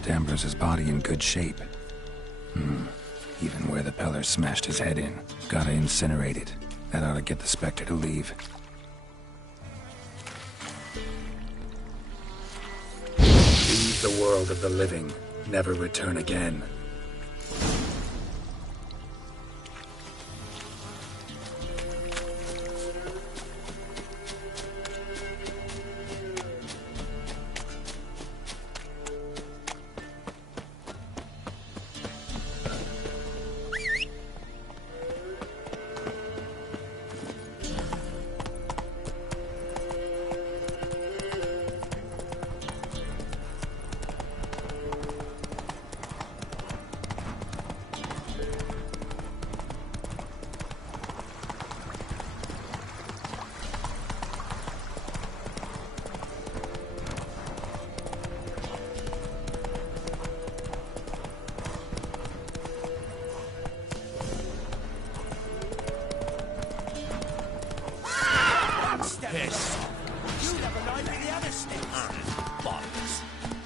kept Ambrose's body in good shape. Even where the Peller smashed his head in. Gotta incinerate it. That ought to get the Spectre to leave. Leave the world of the living. Never return again.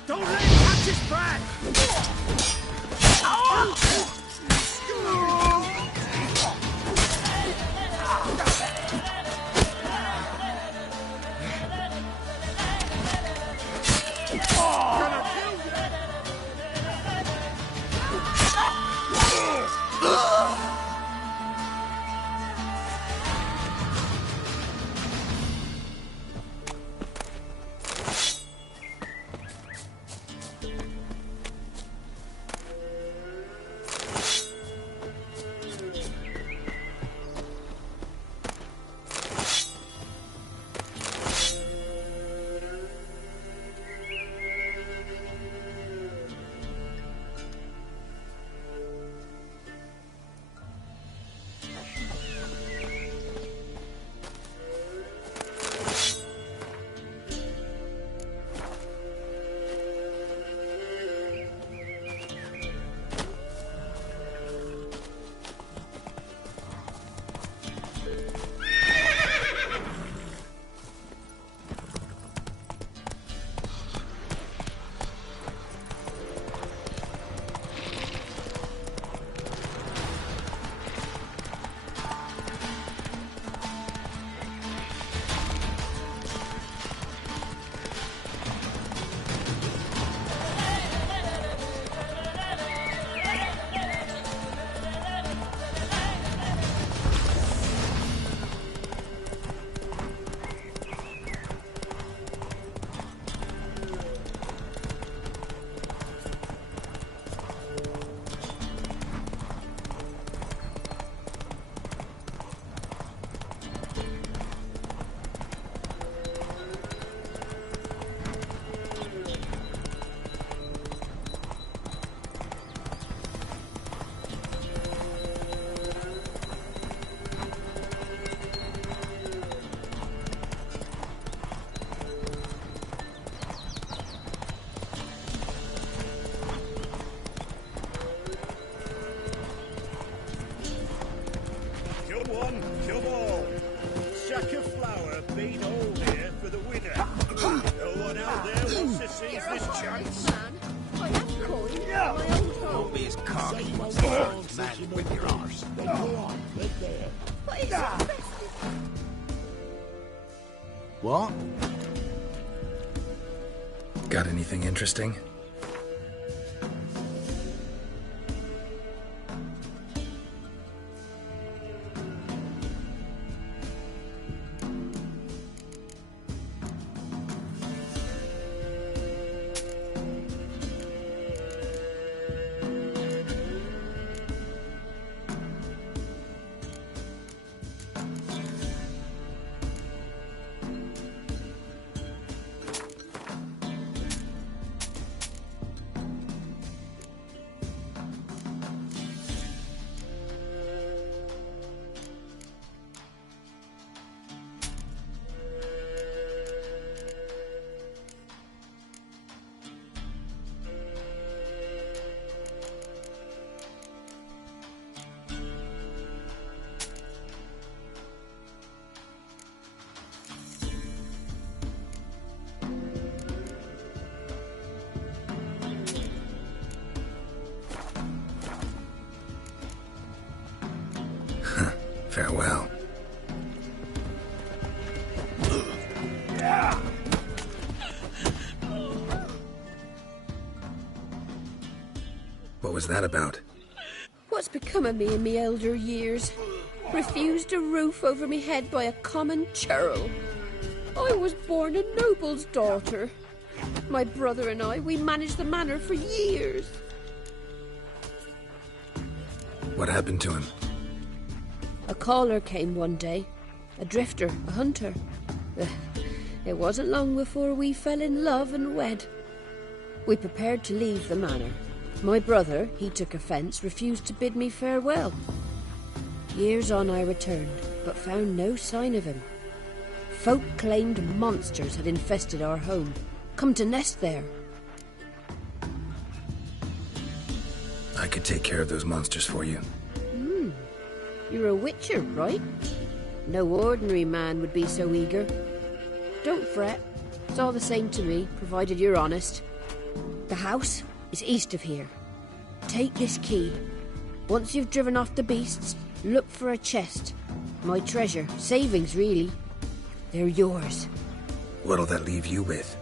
Don't let him touch his breath! What? Got anything interesting? Farewell. What was that about? What's become of me in me elder years? Refused a roof over me head by a common churl. I was born a noble's daughter. My brother and I, we managed the manor for years. What happened to him? A caller came one day. A drifter, a hunter. It wasn't long before we fell in love and wed. We prepared to leave the manor. My brother, he took offence, refused to bid me farewell. Years on I returned, but found no sign of him. Folk claimed monsters had infested our home, come to nest there. I could take care of those monsters for you. You're a witcher, right? No ordinary man would be so eager. Don't fret. It's all the same to me, provided you're honest. The house is east of here. Take this key. Once you've driven off the beasts, look for a chest. My treasure. Savings, really. They're yours. What'll that leave you with?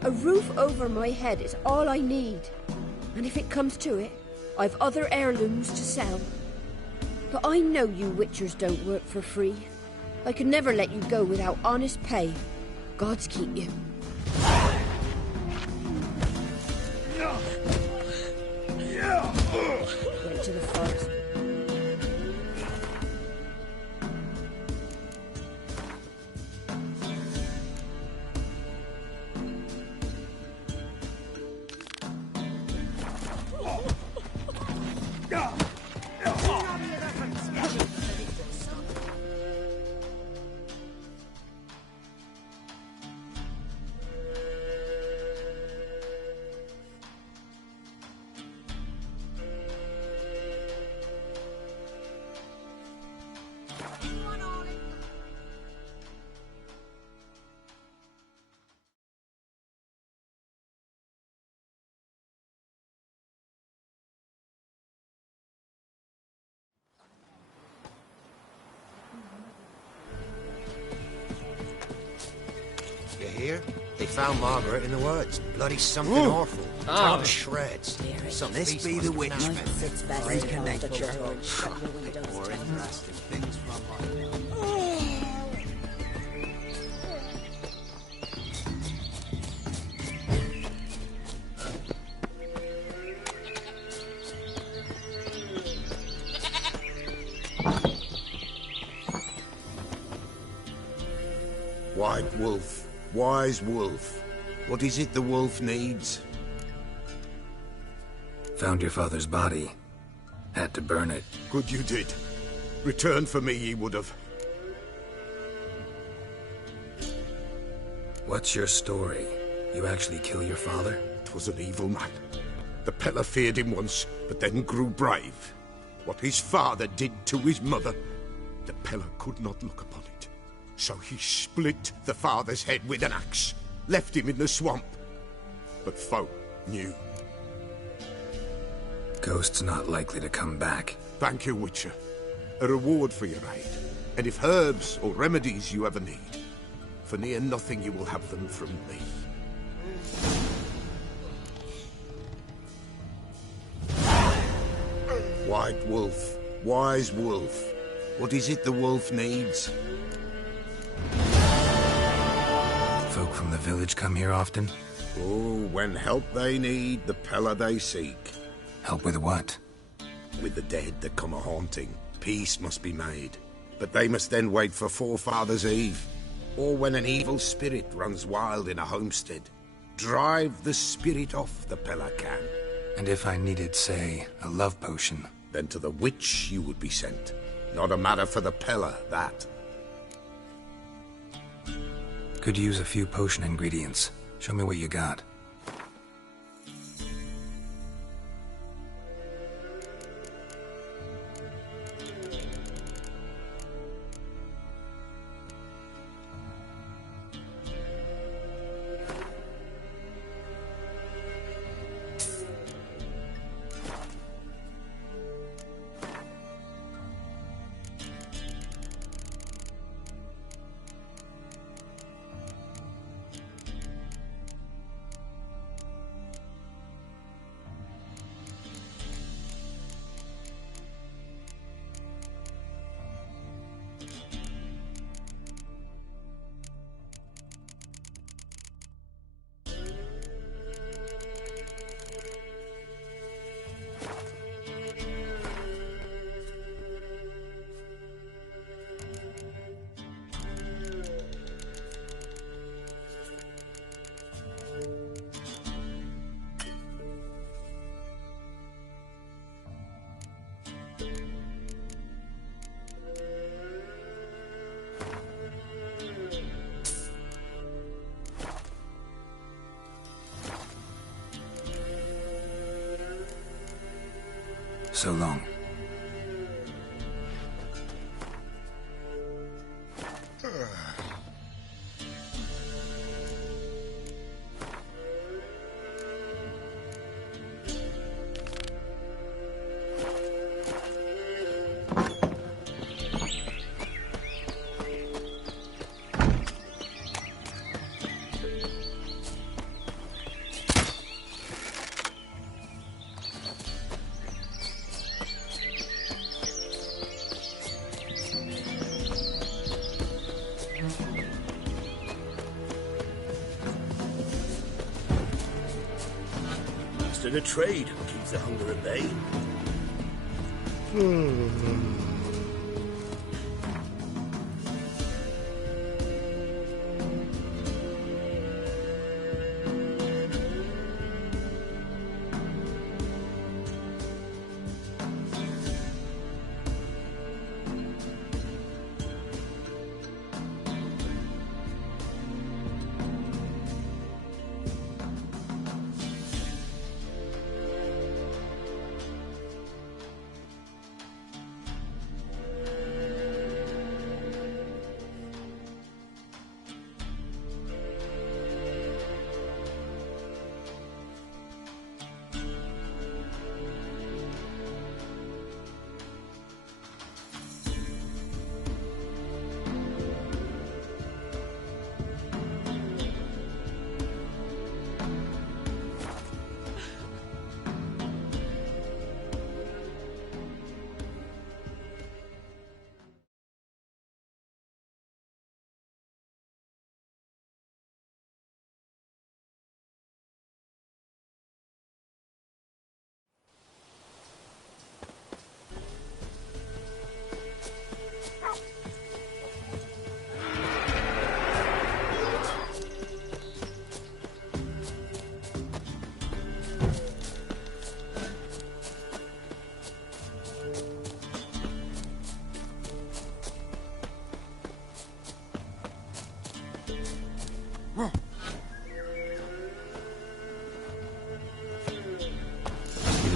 A roof over my head is all I need. And if it comes to it, I've other heirlooms to sell. But I know you witchers don't work for free. I could never let you go without honest pay. Gods keep you. Went to the forest. You hear? They found Margaret in the woods. Bloody something awful. Torn to shreds. Some this be the witchman. Reconnect. More interesting things from my... White wolf, wise wolf. What is it the wolf needs? Found your father's body. Had to burn it. Good you did. Return for me ye would have. What's your story? You actually kill your father? 'Twas an evil man. The Peller feared him once, but then grew brave. What his father did to his mother, the Peller could not look upon it. So he split the father's head with an axe, left him in the swamp. But folk knew. Ghost's not likely to come back. Thank you, Witcher. A reward for your aid. And if herbs or remedies you ever need, for near nothing you will have them from me. White wolf, wise wolf. What is it the wolf needs? Folk from the village come here often? Oh, when help they need, the Peller they seek. Help with what? With the dead that come a-haunting. Peace must be made. But they must then wait for Forefathers' Eve. Or when an evil spirit runs wild in a homestead. Drive the spirit off, the Peller can. And if I needed, say, a love potion? Then to the witch you would be sent. Not a matter for the Peller, that. Could use a few potion ingredients. Show me what you got. so long. The trade keeps the hunger at bay.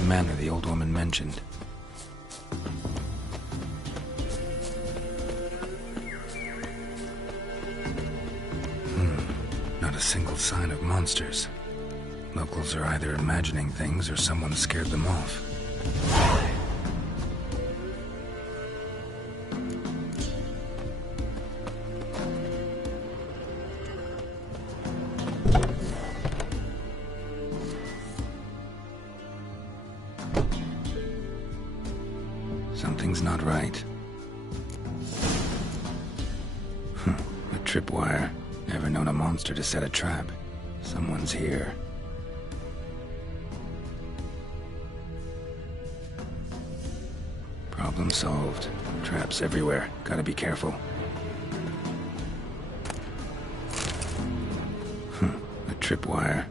Manor the old woman mentioned. Not a single sign of monsters. Locals are either imagining things or someone scared them off. Something's not right. A tripwire. Never known a monster to set a trap. Someone's here. Problem solved. Traps everywhere. Gotta be careful. A tripwire.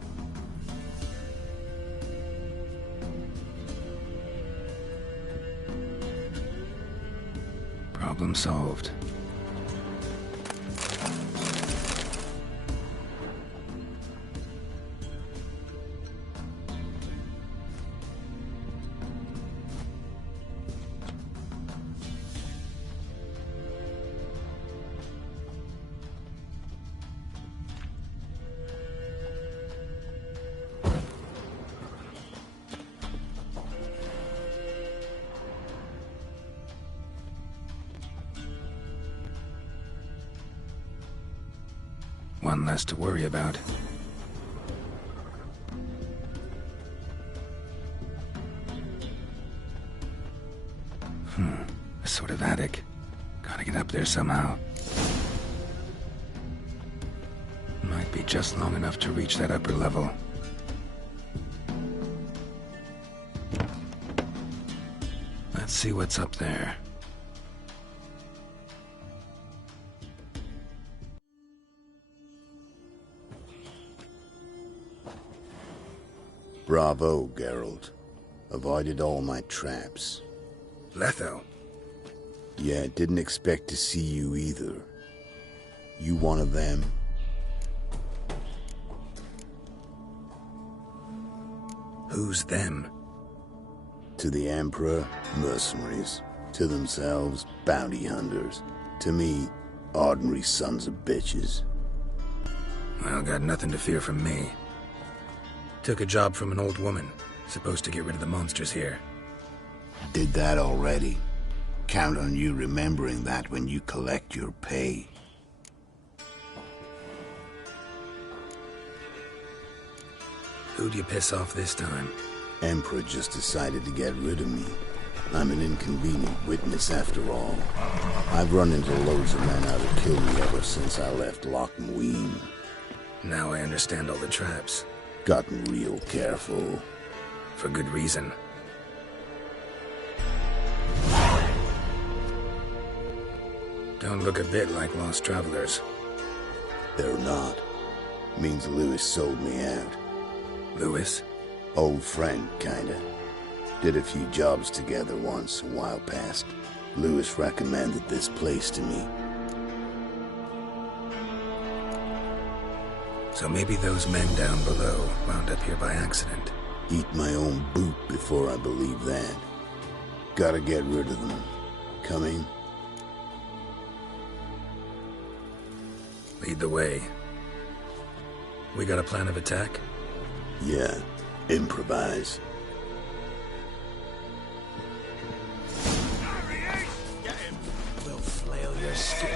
Problem solved. One less to worry about. A sort of attic. Gotta get up there somehow. Might be just long enough to reach that upper level. Let's see what's up there. Bravo, Geralt. Avoided all my traps. Letho? Yeah, didn't expect to see you either. You one of them? Who's them? To the Emperor, mercenaries. To themselves, bounty hunters. To me, ordinary sons of bitches. Well, got nothing to fear from me. Took a job from an old woman. Supposed to get rid of the monsters here. Did that already. Count on you remembering that when you collect your pay. Who'd you piss off this time? Emperor just decided to get rid of me. I'm an inconvenient witness after all. I've run into loads of men out to kill me ever since I left Loch Muin. Now I understand all the traps. Gotten real careful. For good reason. Don't look a bit like lost travelers. They're not. Means Lewis sold me out. Lewis? Old friend, kinda. Did a few jobs together once, a while past. Lewis recommended this place to me. So maybe those men down below wound up here by accident. Eat my own boot before I believe that. Gotta get rid of them. Coming? Lead the way. We got a plan of attack? Yeah, improvise. Get him! We'll flail your skin.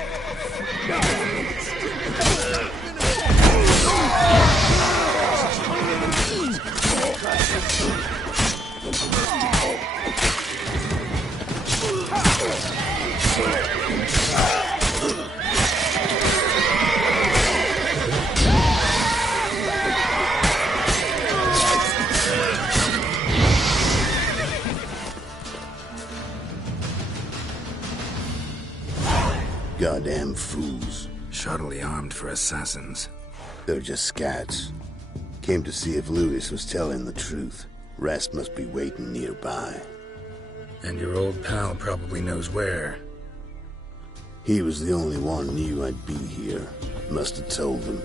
Goddamn fools. Shoddily armed for assassins. They're just scats. Came to see if Lewis was telling the truth. Rest must be waiting nearby. And your old pal probably knows where. He was the only one knew I'd be here. Must have told them.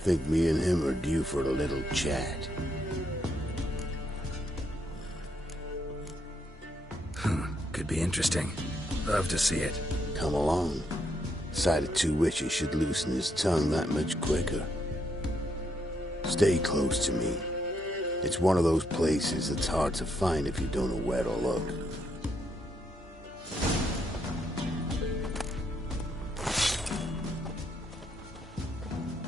Think me and him are due for a little chat. Could be interesting. Love to see it. Come along. Sight of two witches should loosen his tongue that much quicker. Stay close to me. It's one of those places that's hard to find if you don't know where to look.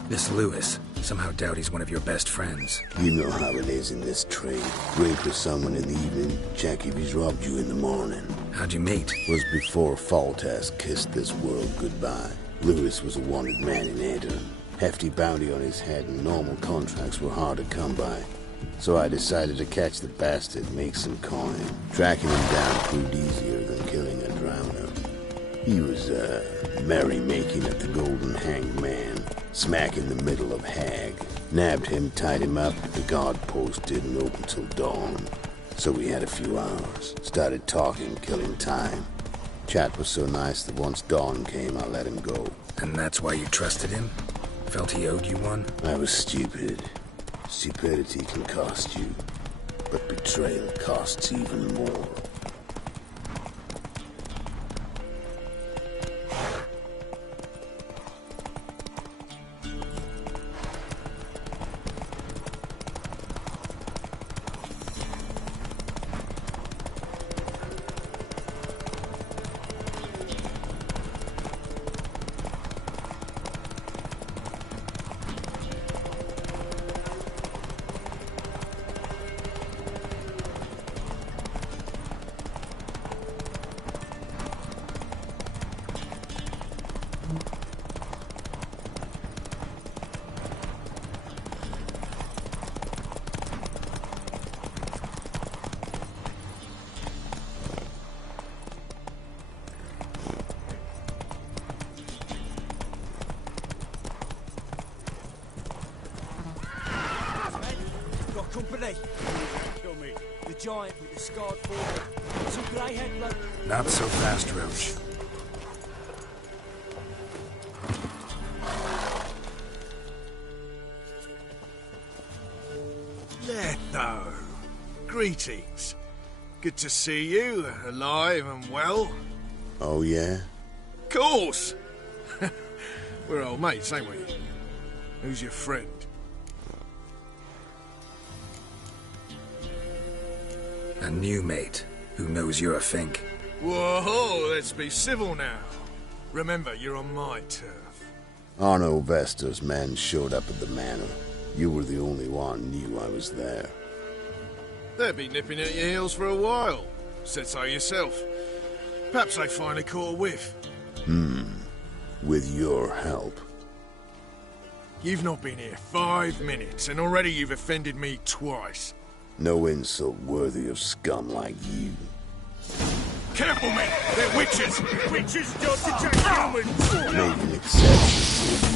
This Lewis. Somehow doubt he's one of your best friends. You know how it is in this trade. Break with someone in the evening, check if he's robbed you in the morning. How'd you meet? Was before Foltest kissed this world goodbye. Lewis was a wanted man in Aedirn. Hefty bounty on his head and normal contracts were hard to come by. So I decided to catch the bastard, make some coin. Tracking him down proved easier than killing a drowner. He was, merrymaking at the Golden Hanged Man, smack in the middle of Hag. Nabbed him, tied him up, the guard post didn't open till dawn. So we had a few hours. Started talking, killing time. Chat was so nice that once dawn came, I let him go. And that's why you trusted him? Felt he owed you one? I was stupid. Stupidity can cost you, but betrayal costs even more. Company. Kill me. The giant with the scarred forehead. Some grey-head blood. Not so fast, Roach. Letho. Greetings. Good to see you, alive and well. Oh, yeah? Course! We're old mates, ain't we? Who's your friend? A new mate who knows you're a Fink. Whoa, let's be civil now. Remember, you're on my turf. Arno Vestor's men showed up at the manor. You were the only one knew I was there. They'll be nipping at your heels for a while. Said so yourself. Perhaps they finally caught a whiff. With your help. You've not been here 5 minutes, and already you've offended me twice. No insult worthy of scum like you. Careful, men! They're witches! Witches don't detect humans! Make an exception.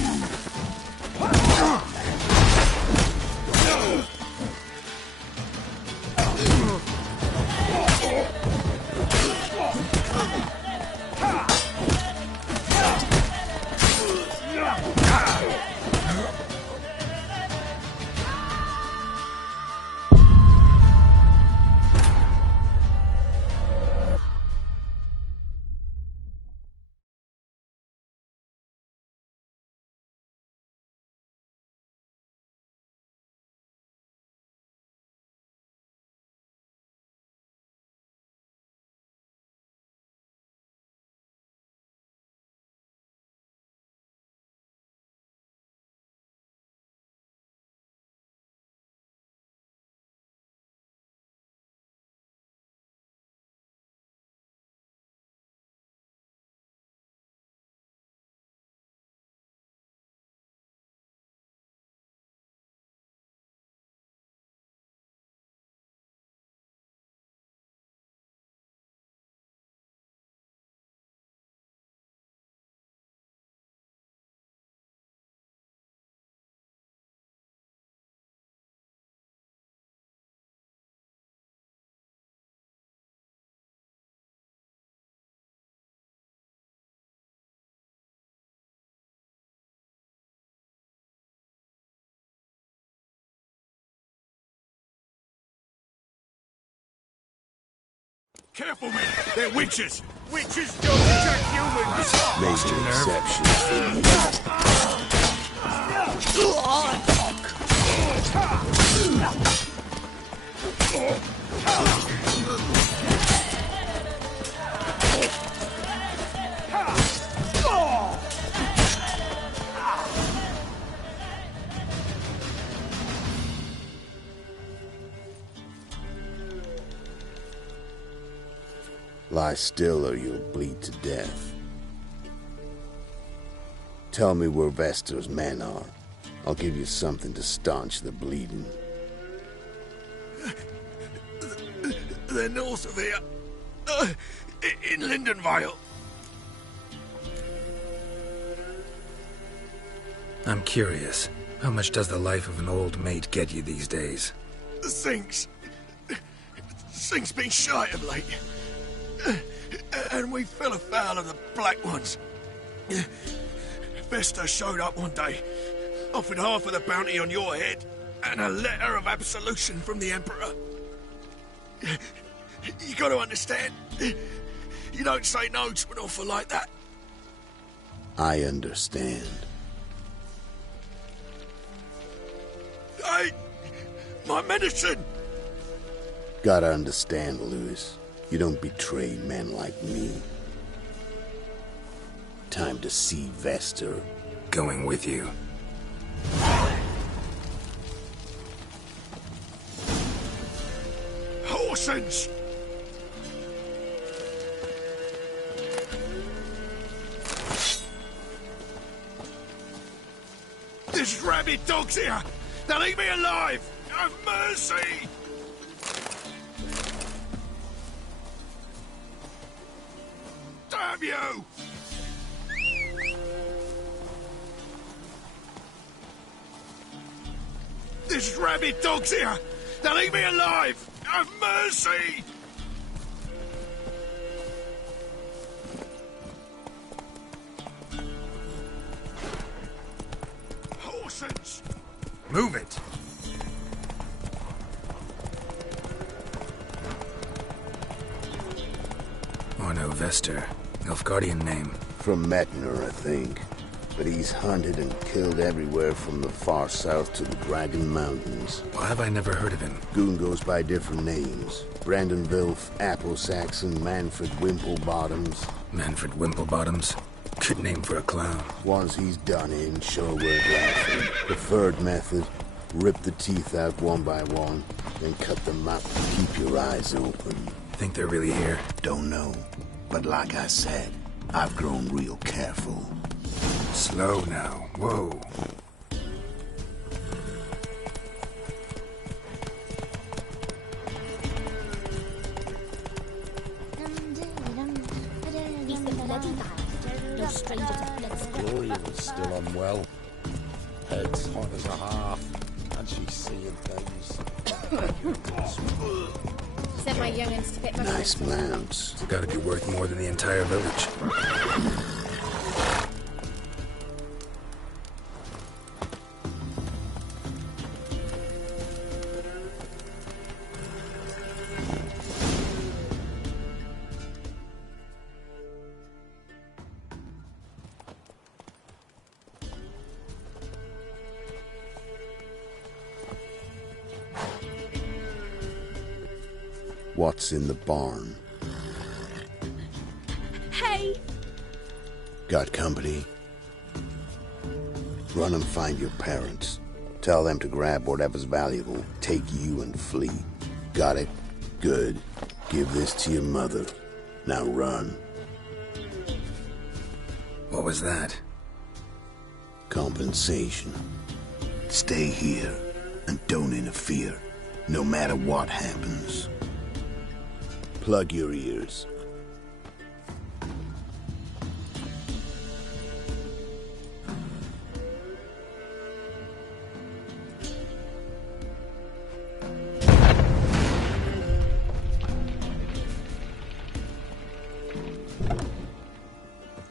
Careful, men! They're witches! Witches don't detect humans! Make an exception. Lie still or you'll bleed to death. Tell me where Vestor's men are. I'll give you something to staunch the bleeding. They're north of here. In Lindenvale. I'm curious. How much does the life of an old mate get you these days? Sinks been shy of late. And we fell afoul of the Black Ones. Vestor showed up one day, offered half of the bounty on your head, and a letter of absolution from the Emperor. You got to understand, you don't say no to an offer like that. I understand. Hey, my medicine! Gotta understand, Lewis. You don't betray men like me. Time to see Vestor. Going with you. Horsens! There's rabid dogs here! They'll eat me alive! Have mercy! Damn you! There's rabid dogs here! They'll eat me alive! Have mercy! Horsens! Move it! Arno Vester. Nilfgaardian name. From Metner, I think. But he's hunted and killed everywhere from the far south to the Dragon Mountains. Why have I never heard of him? Goon goes by different names. Brandon Vilf, Apple Saxon, Manfred Wimplebottoms. Manfred Wimplebottoms? Good name for a clown. Ones he's done in, sure worth laughing. Preferred method, rip the teeth out one by one, then cut them up. Keep your eyes open. Think they're really here? Don't know. But like I said, I've grown real careful. Slow now. Whoa. Gloria was still unwell. Head's hot as a half, and she's seeing things. Sent my young'uns to get my... Nice mounts. It's gotta be worth more than the entire village. What's in the barn? Hey! Got company? Run and find your parents. Tell them to grab whatever's valuable, take you and flee. Got it? Good. Give this to your mother. Now run. What was that? Compensation. Stay here and don't interfere, no matter what happens. Plug your ears.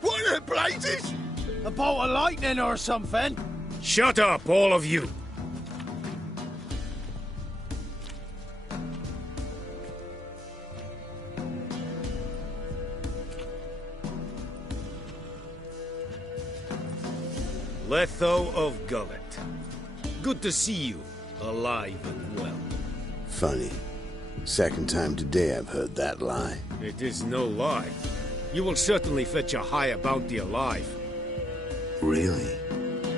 What the blazes? A bolt of lightning or something? Shut up, all of you! Letho of Gullet. Good to see you, alive and well. Funny. Second time today I've heard that lie. It is no lie. You will certainly fetch a higher bounty alive. Really?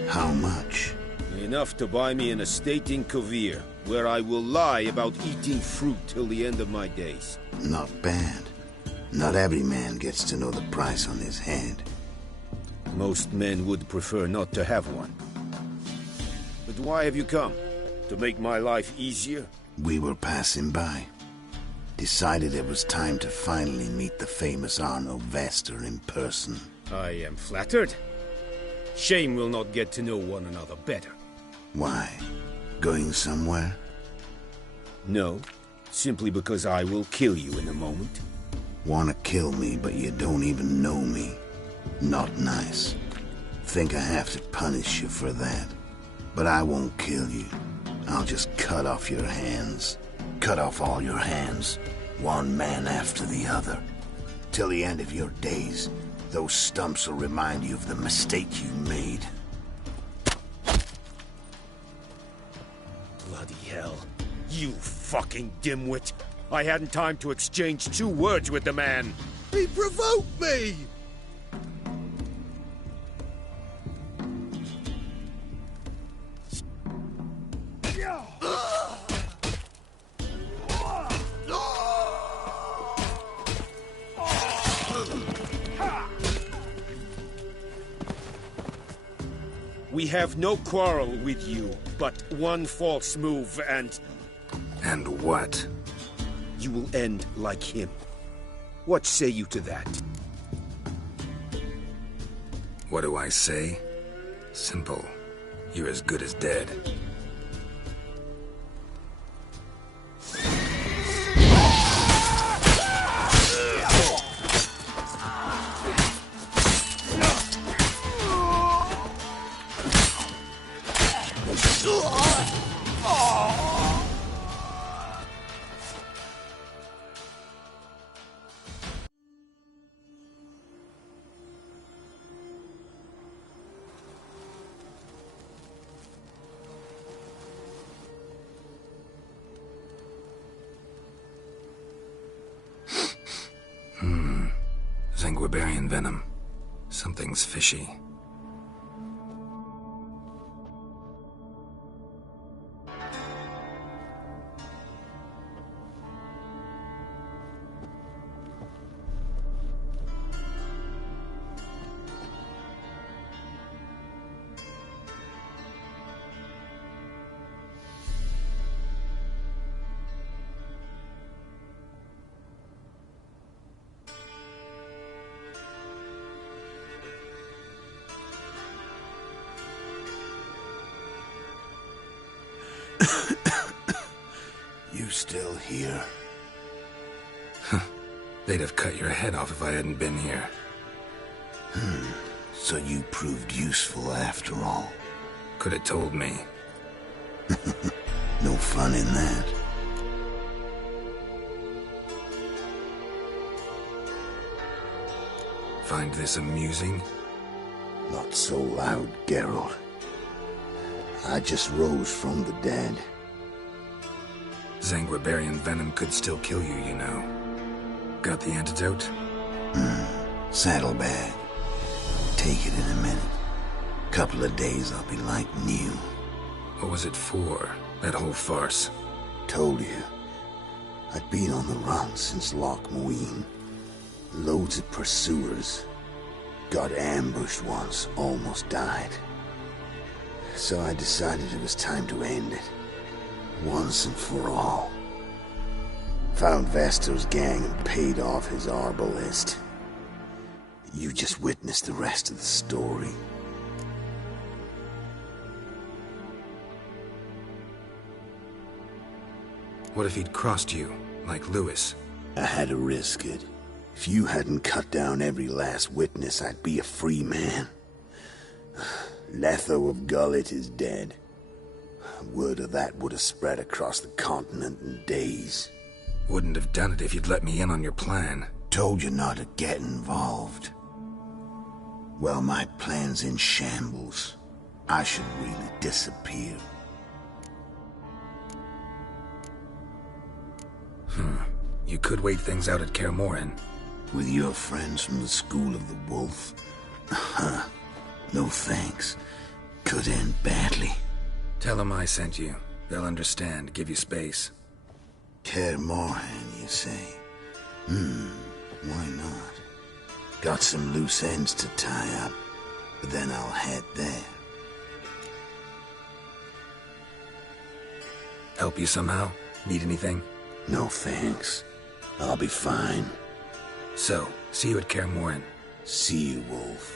How much? Enough to buy me an estate in Kovir, where I will lie about eating fruit till the end of my days. Not bad. Not every man gets to know the price on his head. Most men would prefer not to have one. But why have you come? To make my life easier? We were passing by. Decided it was time to finally meet the famous Arno Vester in person. I am flattered. Shame we'll not get to know one another better. Why? Going somewhere? No, simply because I will kill you in a moment. Wanna kill me, but you don't even know me. Not nice. Think I have to punish you for that. But I won't kill you. I'll just cut off your hands. Cut off all your hands, one man after the other. Till the end of your days, those stumps will remind you of the mistake you made. Bloody hell. You fucking dimwit. I hadn't time to exchange 2 words with the man. He provoked me! We have no quarrel with you, but one false move and... And what? You will end like him. What say you to that? What do I say? Simple. You're as good as dead. Zanguibarian venom. Something's fishy. You still here? They'd have cut your head off if I hadn't been here. So you proved useful after all. Could have told me. No fun in that. Find this amusing? Not so loud, Geralt. I just rose from the dead. Zanguibarian venom could still kill you, you know. Got the antidote? Saddlebag. Take it in a minute. Couple of days I'll be like new. What was it for, that whole farce? Told you. I'd been on the run since Loch Muin. Loads of pursuers. Got ambushed once, almost died. So I decided it was time to end it. Once and for all. Found Vasto's gang and paid off his arbalist. You just witnessed the rest of the story. What if he'd crossed you, like Lewis? I had to risk it. If you hadn't cut down every last witness, I'd be a free man. Letho of Gullet is dead. Word of that would have spread across the continent in days. Wouldn't have done it if you'd let me in on your plan. Told you not to get involved. Well, my plan's in shambles. I should really disappear. You could wait things out at Kaer Morhen. With your friends from the School of the Wolf? No thanks. Could end badly. Tell them I sent you. They'll understand, give you space. Kaer Morhen, you say? Why not? Got some loose ends to tie up, but then I'll head there. Help you somehow? Need anything? No thanks. I'll be fine. So, see you at Kaer Morhen. See you, Wolf.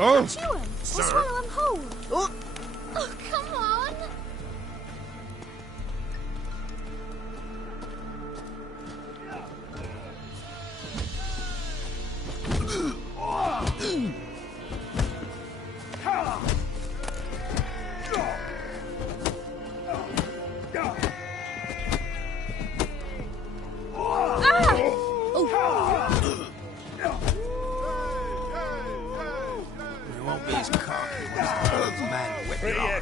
Oh, sir. Swallow him whole. Oh, come on.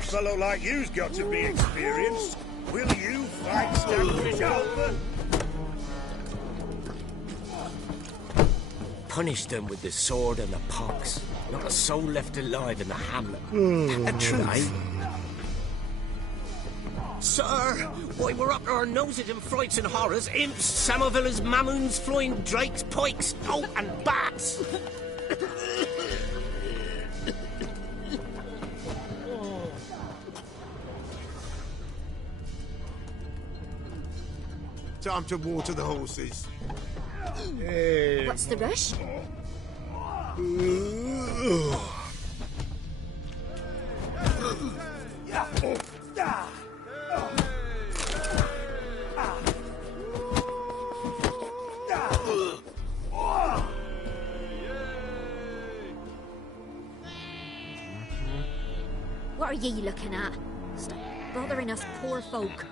Fellow like you's got to be experienced. Will you fight Stanfish over? Punished them with the sword and the pox. Not a soul left alive in the hamlet. A truth. Sir, why we're up to our noses in frights and horrors. Imps, Samovillas, Mamoons, flying drakes, pikes, and bats. Time to water the horses. What's the rush? ye looking at? Stop bothering us poor folk.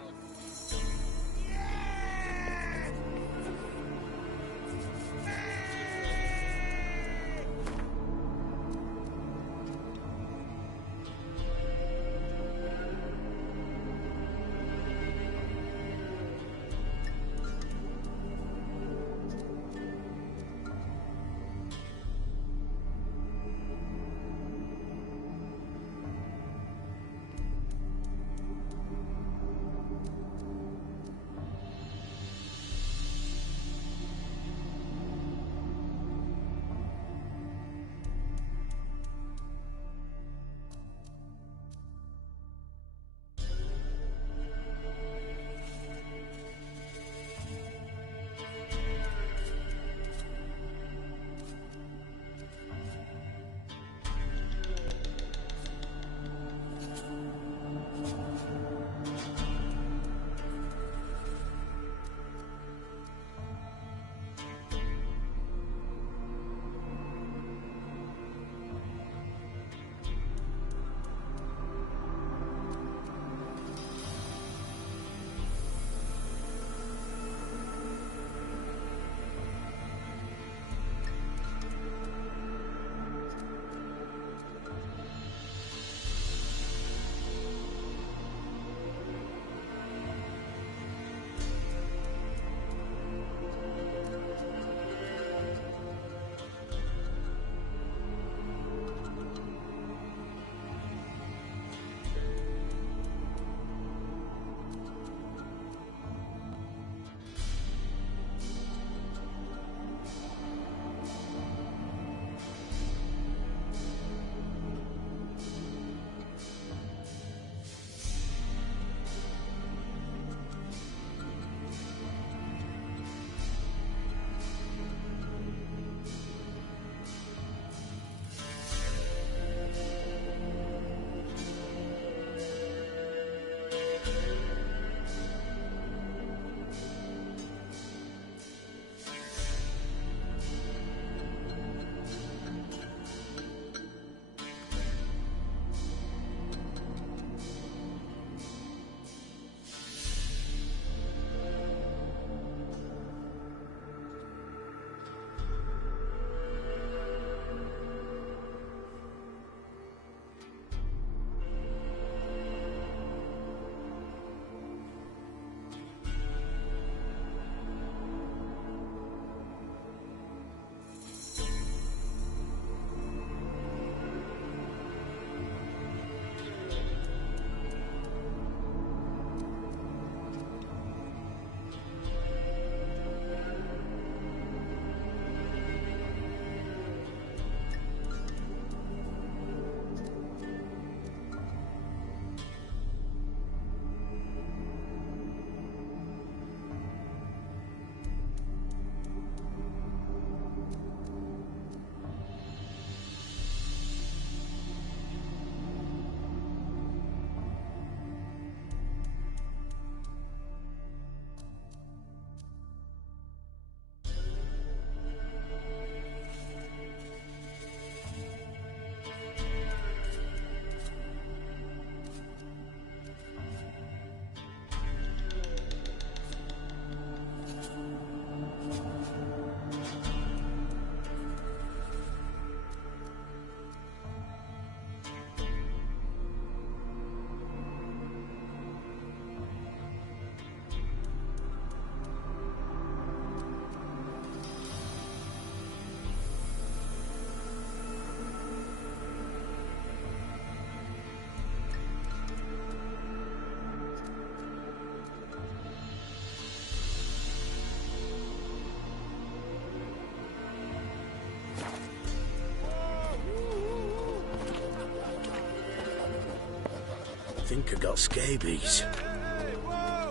think I got scabies.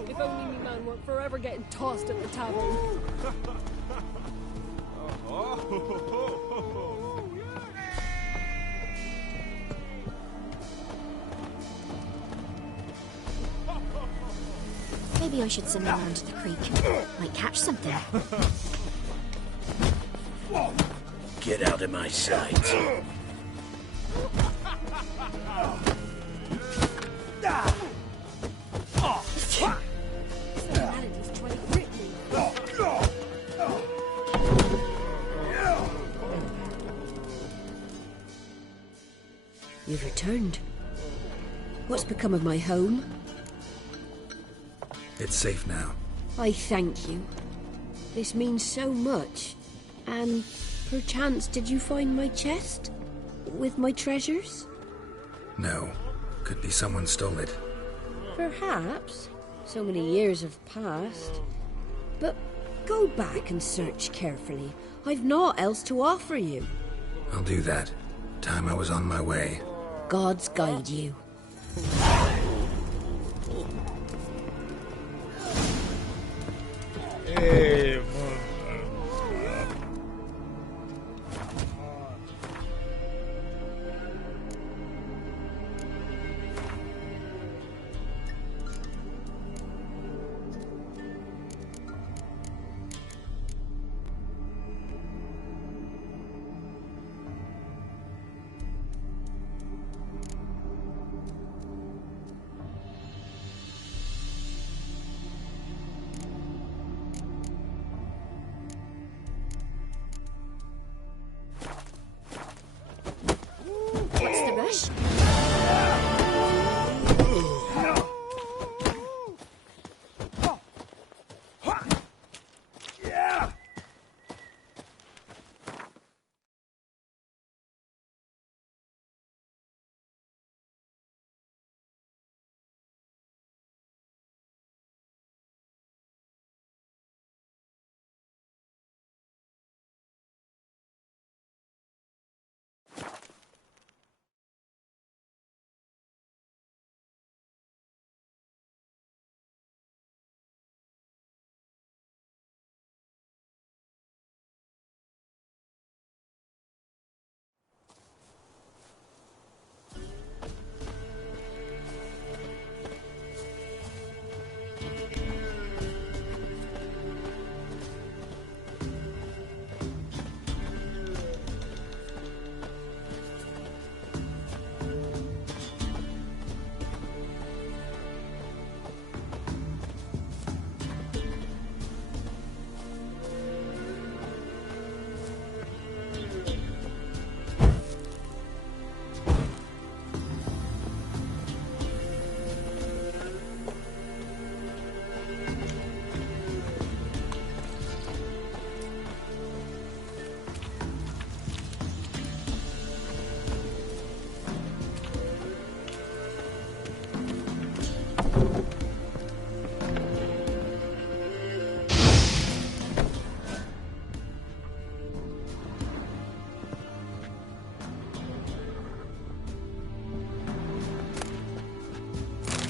If only me man weren't forever getting tossed at the tavern. Maybe I should send them down to the creek. Might catch something. Get out of my sight. What's become of my home? It's safe now. I thank you. This means so much. And perchance did you find my chest? With my treasures? No. Could be someone stole it. Perhaps. So many years have passed. But go back and search carefully. I've naught else to offer you. I'll do that. Time I was on my way. Gods guide you. Hey, What's the rush?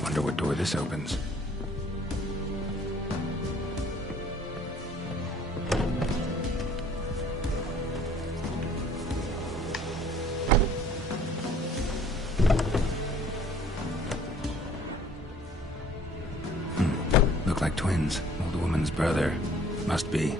Wonder what door this opens. Look like twins. Old woman's brother. Must be.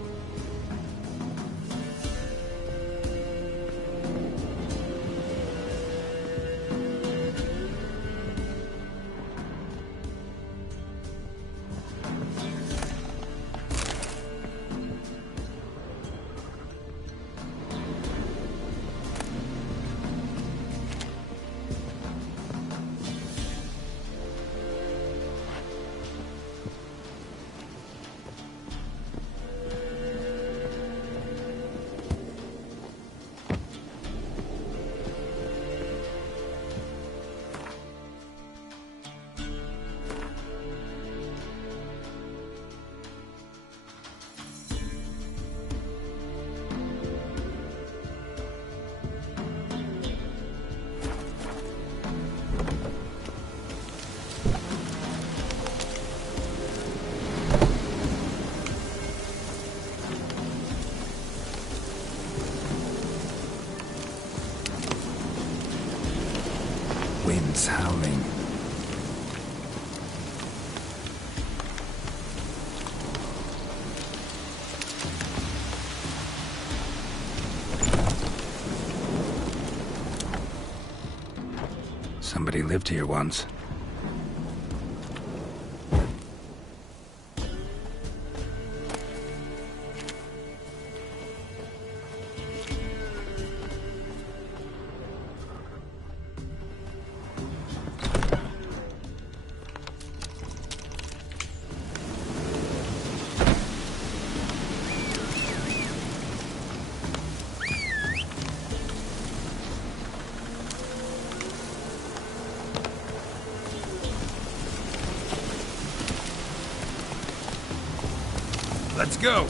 Wind's howling. Somebody lived here once. let's go.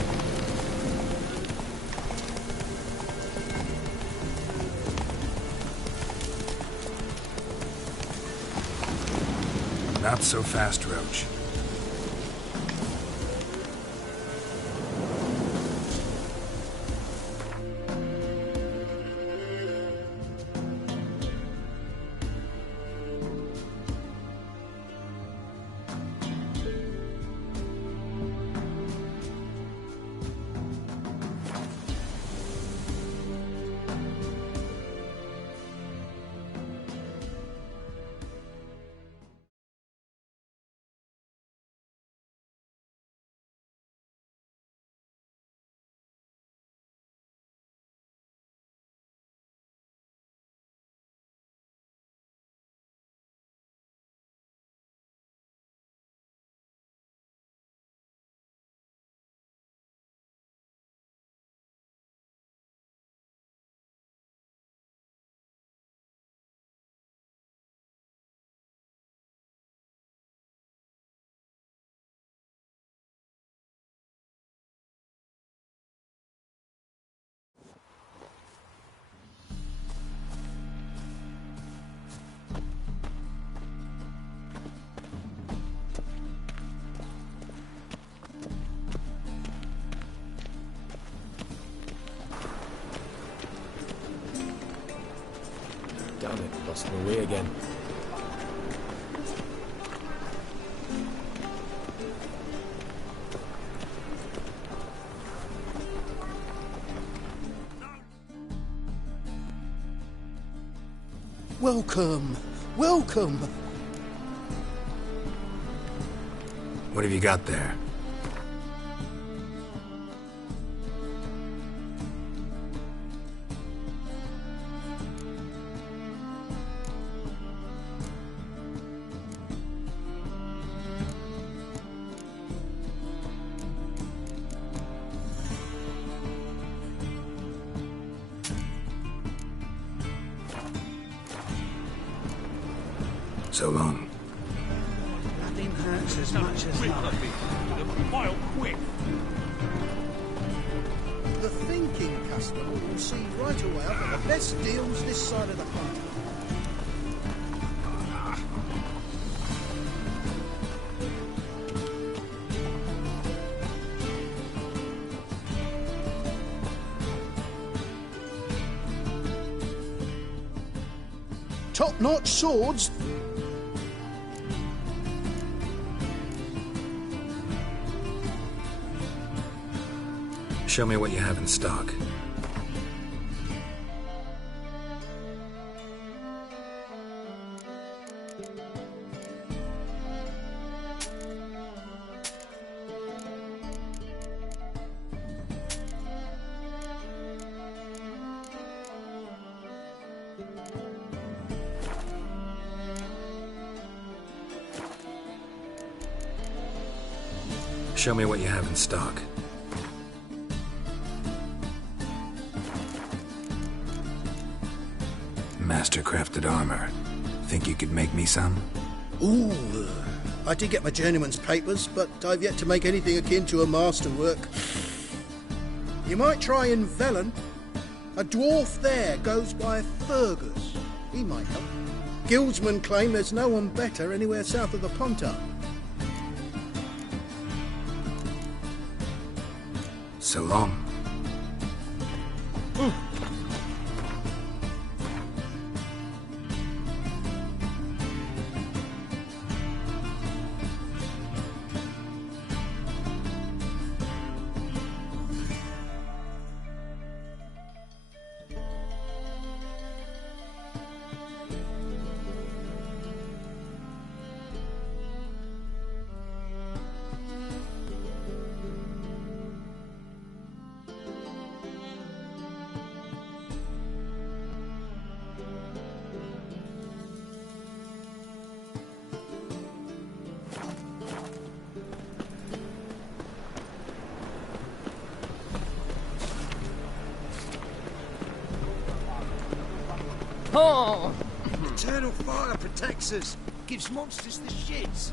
Not so fast, Roach. Damn it, lost my way again. Welcome, welcome. What have you got there? So long. Nothing hurts as much as love. A mile quick. The thinking customer will see right away up at the best deals this side of the pond. Top-notch swords. Show me what you have in stock. Show me what you have in stock. Master-crafted armor. Think you could make me some? Ooh, I did get my journeyman's papers, but I've yet to make anything akin to a masterwork. You might try in Velen. A dwarf there goes by Fergus. He might help. Guildsmen claim there's no one better anywhere south of the Pontar. So long. Oh! Eternal fire protects us. Gives monsters the shits.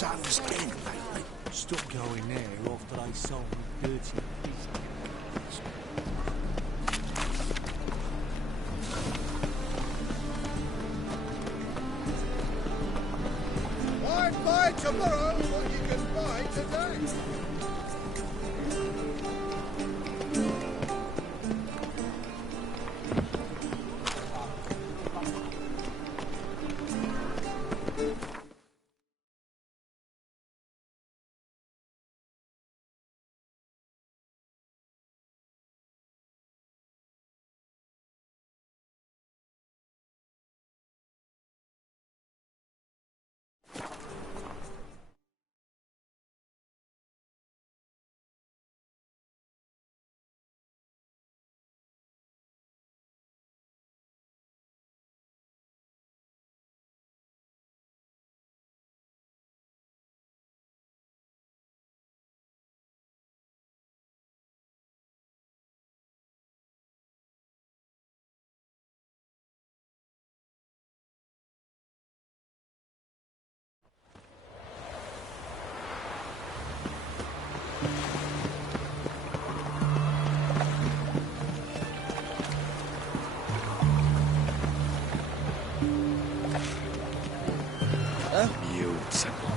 sun's in lately. Stop going there after they sold me dirty piece. Why buy tomorrow what you can buy today?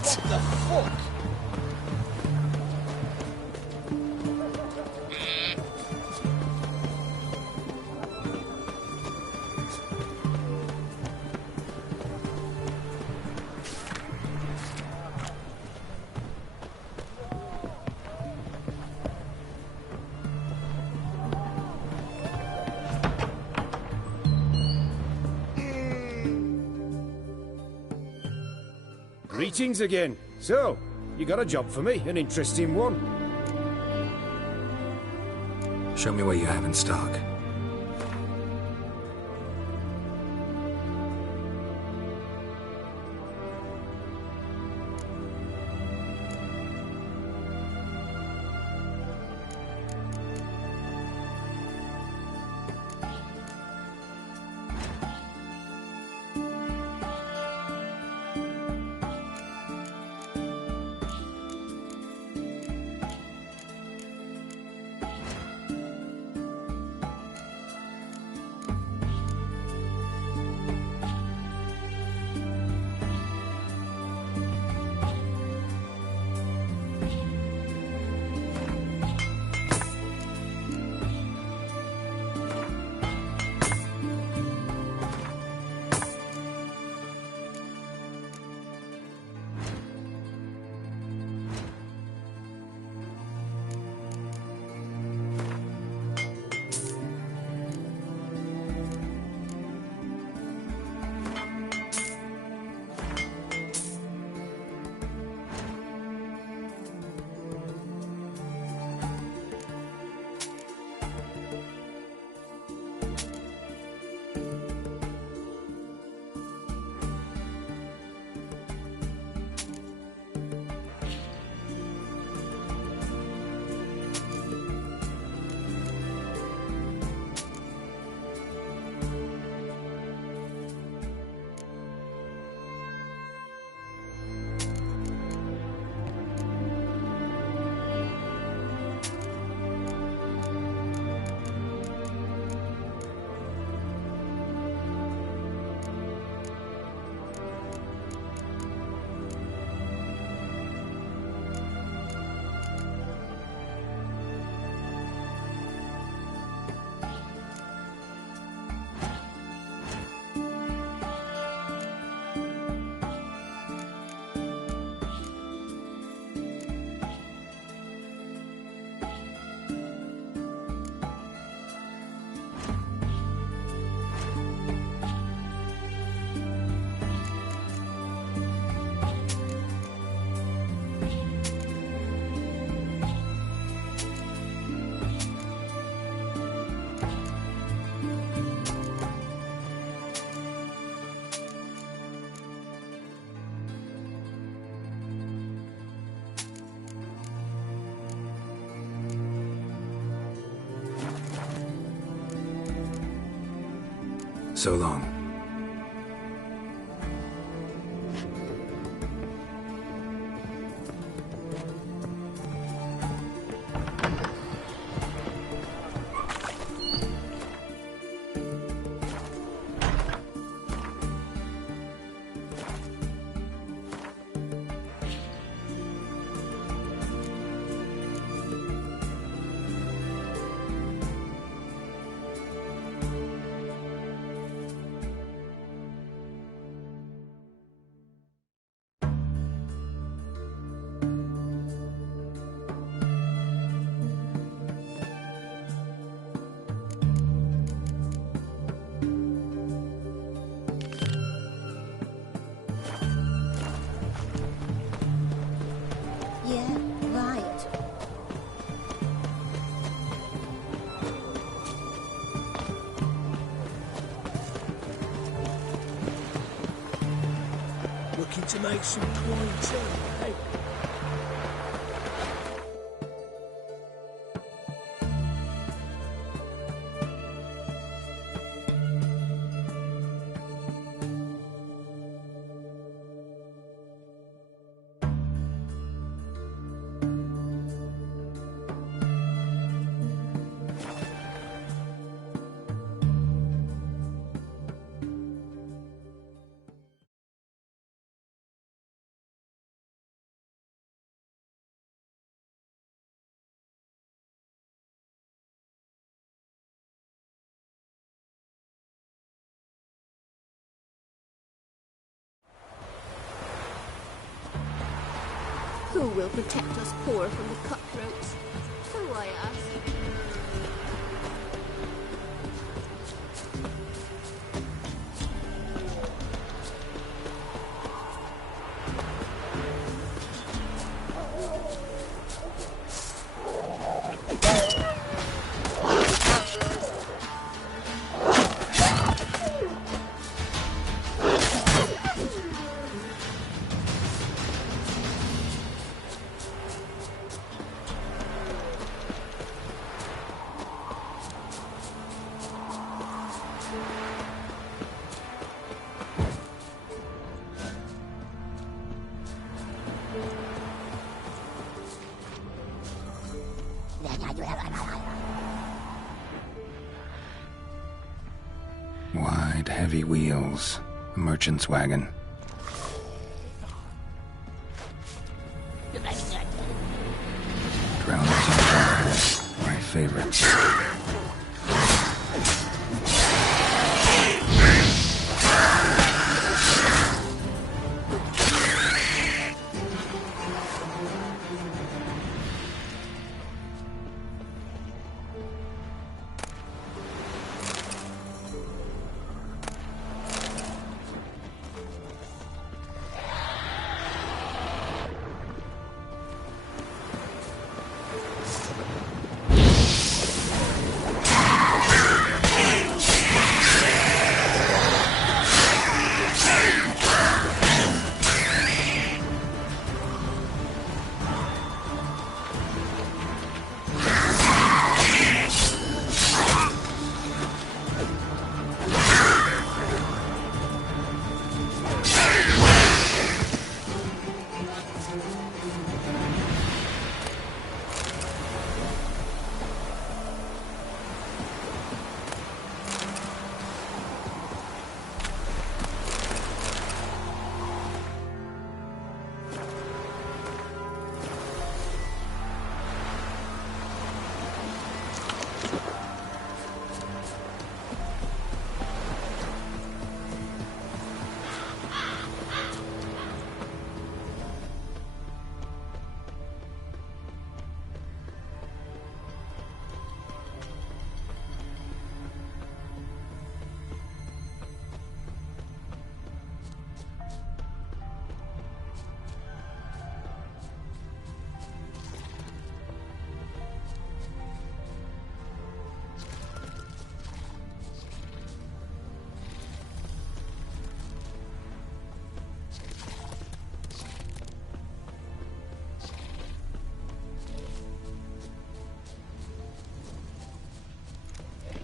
What the fuck? Greetings again. So, you got a job for me, an interesting one. Show me what you have in stock. So long. Yeah, right. Looking to make some coin too, eh? Who will protect us poor from the cutthroats? Who, I ask? Wide, heavy wheels. A merchant's wagon. Drowners and drivers. My favorites.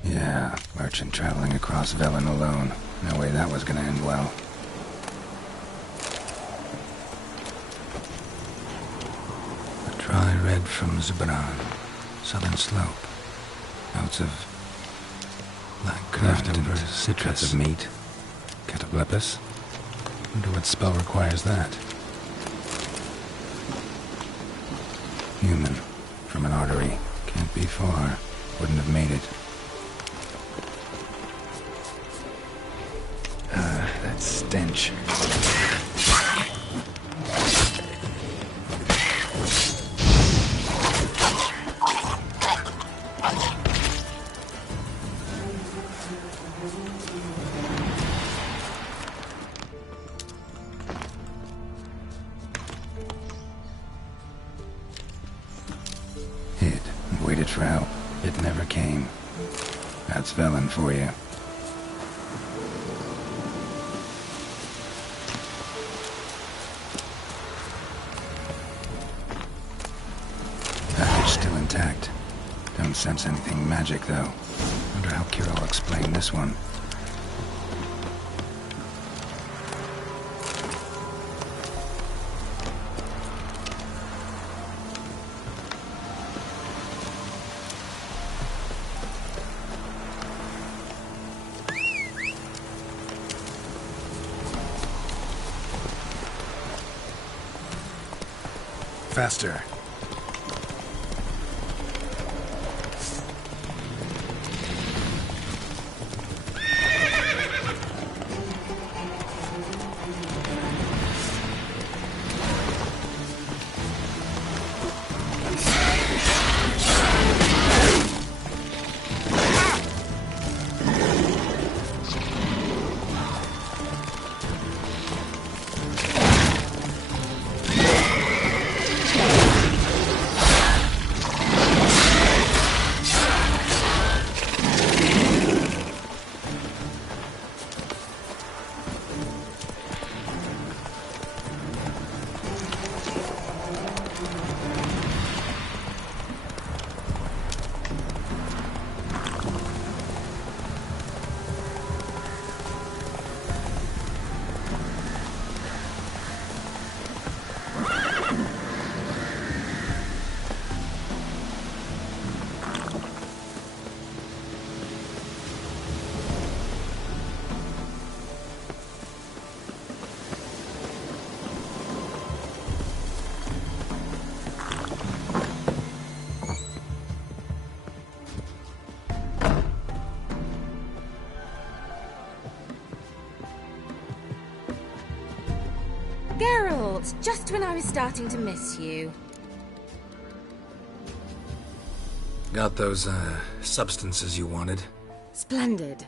Yeah, merchant traveling across Velen alone. No way that was gonna end well. A dry red from Zubran. Southern slope. Notes of black leftovers, citrus of meat. Catoblepis. Wonder what spell requires that. Human. From an artery. Can't be far. Wouldn't have made it. That stench. Jungfrau. It never came. That's Velen for you. Package still intact. Don't sense anything magic, though. Wonder how Kira will explain this one. Faster. Geralt, just when I was starting to miss you. Got those, substances you wanted? Splendid.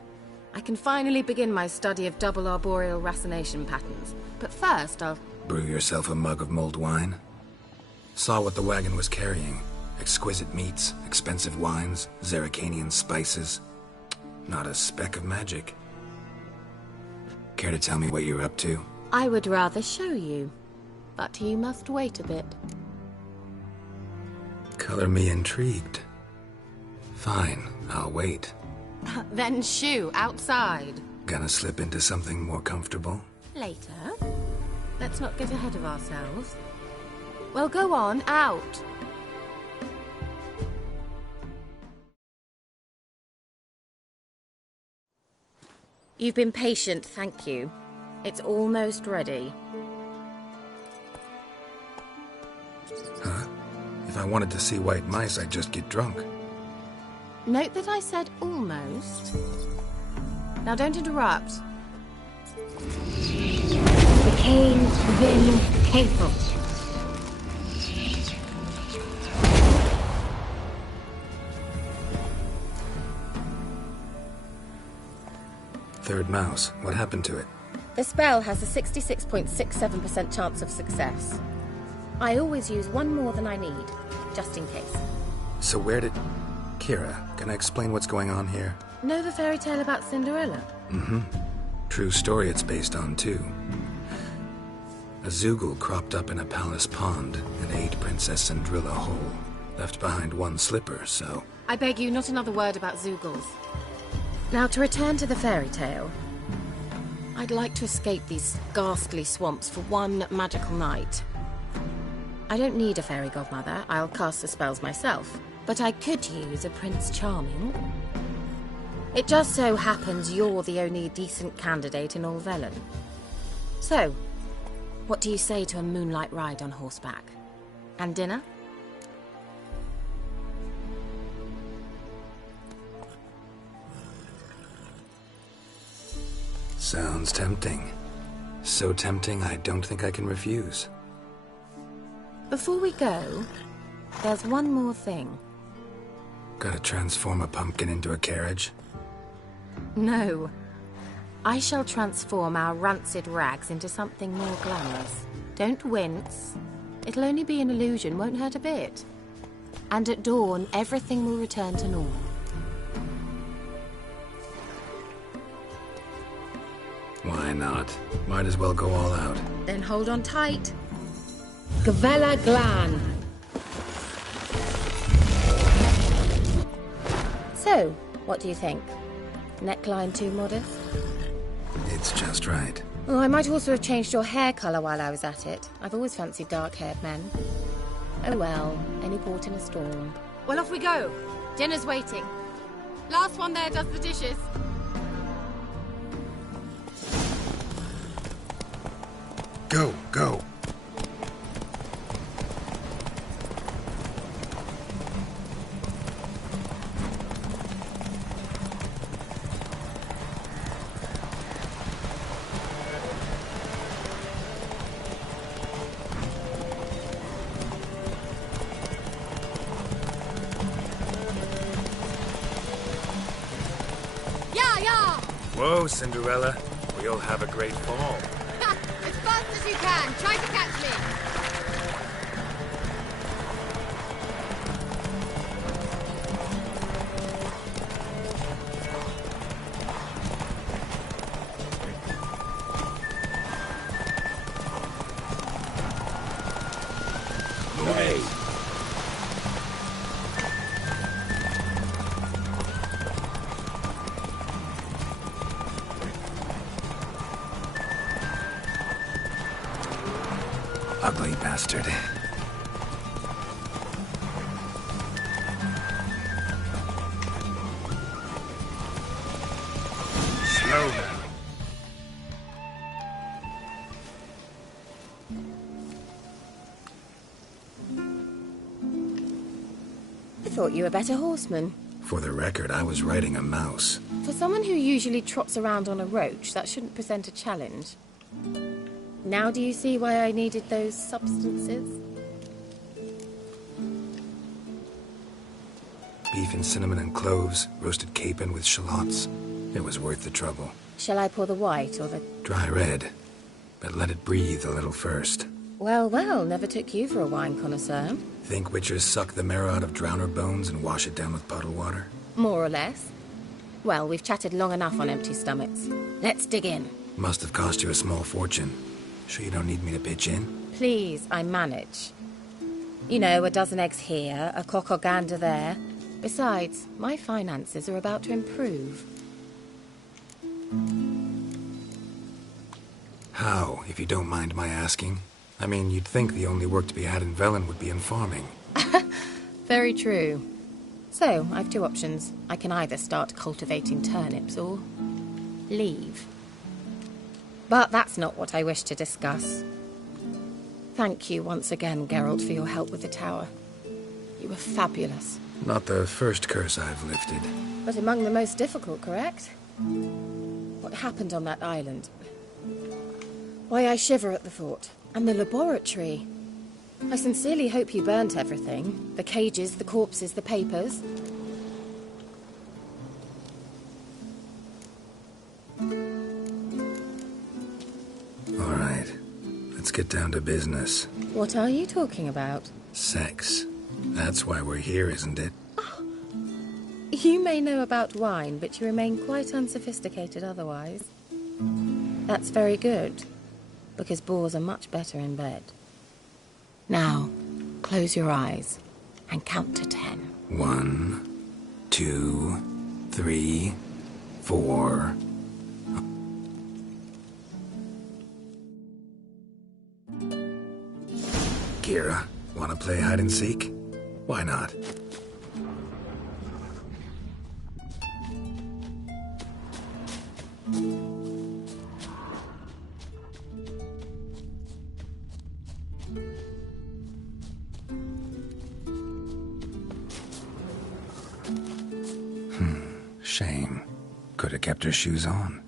I can finally begin my study of double arboreal racination patterns. But first, I'll... Brew yourself a mug of mulled wine? Saw what the wagon was carrying. Exquisite meats, expensive wines, Zerrikanian spices. Not a speck of magic. Care to tell me what you're up to? I would rather show you, but you must wait a bit. Color me intrigued. Fine, I'll wait. Then shoo, outside. Gonna slip into something more comfortable? Later. Let's not get ahead of ourselves. Well, go on, out. You've been patient, thank you. It's almost ready. Huh? If I wanted to see white mice, I'd just get drunk. Note that I said almost. Now don't interrupt. The Cain's Vin Capel. Third mouse. What happened to it? The spell has a 66.67% chance of success. I always use one more than I need, just in case. So where did... Kira, can I explain what's going on here? Know the fairy tale about Cinderella? Mm-hmm. True story it's based on, too. A Zoogle cropped up in a palace pond and ate Princess Cinderella whole. Left behind one slipper, so... I beg you, not another word about Zoogles. Now, to return to the fairy tale. I'd like to escape these ghastly swamps for one magical night. I don't need a fairy godmother, I'll cast the spells myself. But I could use a Prince Charming. It just so happens you're the only decent candidate in all Velen. So, what do you say to a moonlight ride on horseback? And dinner? Sounds tempting. So tempting, I don't think I can refuse. Before we go, there's one more thing. Gotta transform a pumpkin into a carriage? No. I shall transform our rancid rags into something more glamorous. Don't wince. It'll only be an illusion, won't hurt a bit. And at dawn, everything will return to normal. Why not? Might as well go all out. Then hold on tight. Gavella Glan. So, what do you think? Neckline too modest? It's just right. Oh, I might also have changed your hair colour while I was at it. I've always fancied dark-haired men. Oh well, any port in a storm. Well, off we go. Dinner's waiting. Last one there does the dishes. Go, go. Whoa, Cinderella. We'll have a great fall. As fast as you can. Try to catch me. Hey. Ugly bastard. Slow now. I thought you were a better horseman. For the record, I was riding a mouse. For someone who usually trots around on a roach, that shouldn't present a challenge. Now do you see why I needed those substances? Beef and cinnamon and cloves, roasted capon with shallots. It was worth the trouble. Shall I pour the white or the... Dry red, but let it breathe a little first. Well, well, never took you for a wine connoisseur. Think witchers suck the marrow out of drowner bones and wash it down with puddle water? More or less. Well, we've chatted long enough on empty stomachs. Let's dig in. Must have cost you a small fortune. Sure you don't need me to pitch in? Please, I manage. You know, a dozen eggs here, a cock or gander there. Besides, my finances are about to improve. How, if you don't mind my asking? I mean, you'd think the only work to be had in Velen would be in farming. Very true. So, I've two options. I can either start cultivating turnips or leave. But that's not what I wish to discuss. Thank you once again, Geralt, for your help with the tower. You were fabulous. Not the first curse I've lifted. But among the most difficult, correct? What happened on that island? Why, I shiver at the thought. And the laboratory. I sincerely hope you burnt everything. The cages, the corpses, the papers. All right. Let's get down to business. What are you talking about? Sex. That's why we're here, isn't it? You may know about wine, but you remain quite unsophisticated otherwise. That's very good, because boars are much better in bed. Now, close your eyes and count to 10. 1, 2, 3, 4. Kira, wanna play hide and seek? Why not? Shame. Could have kept her shoes on.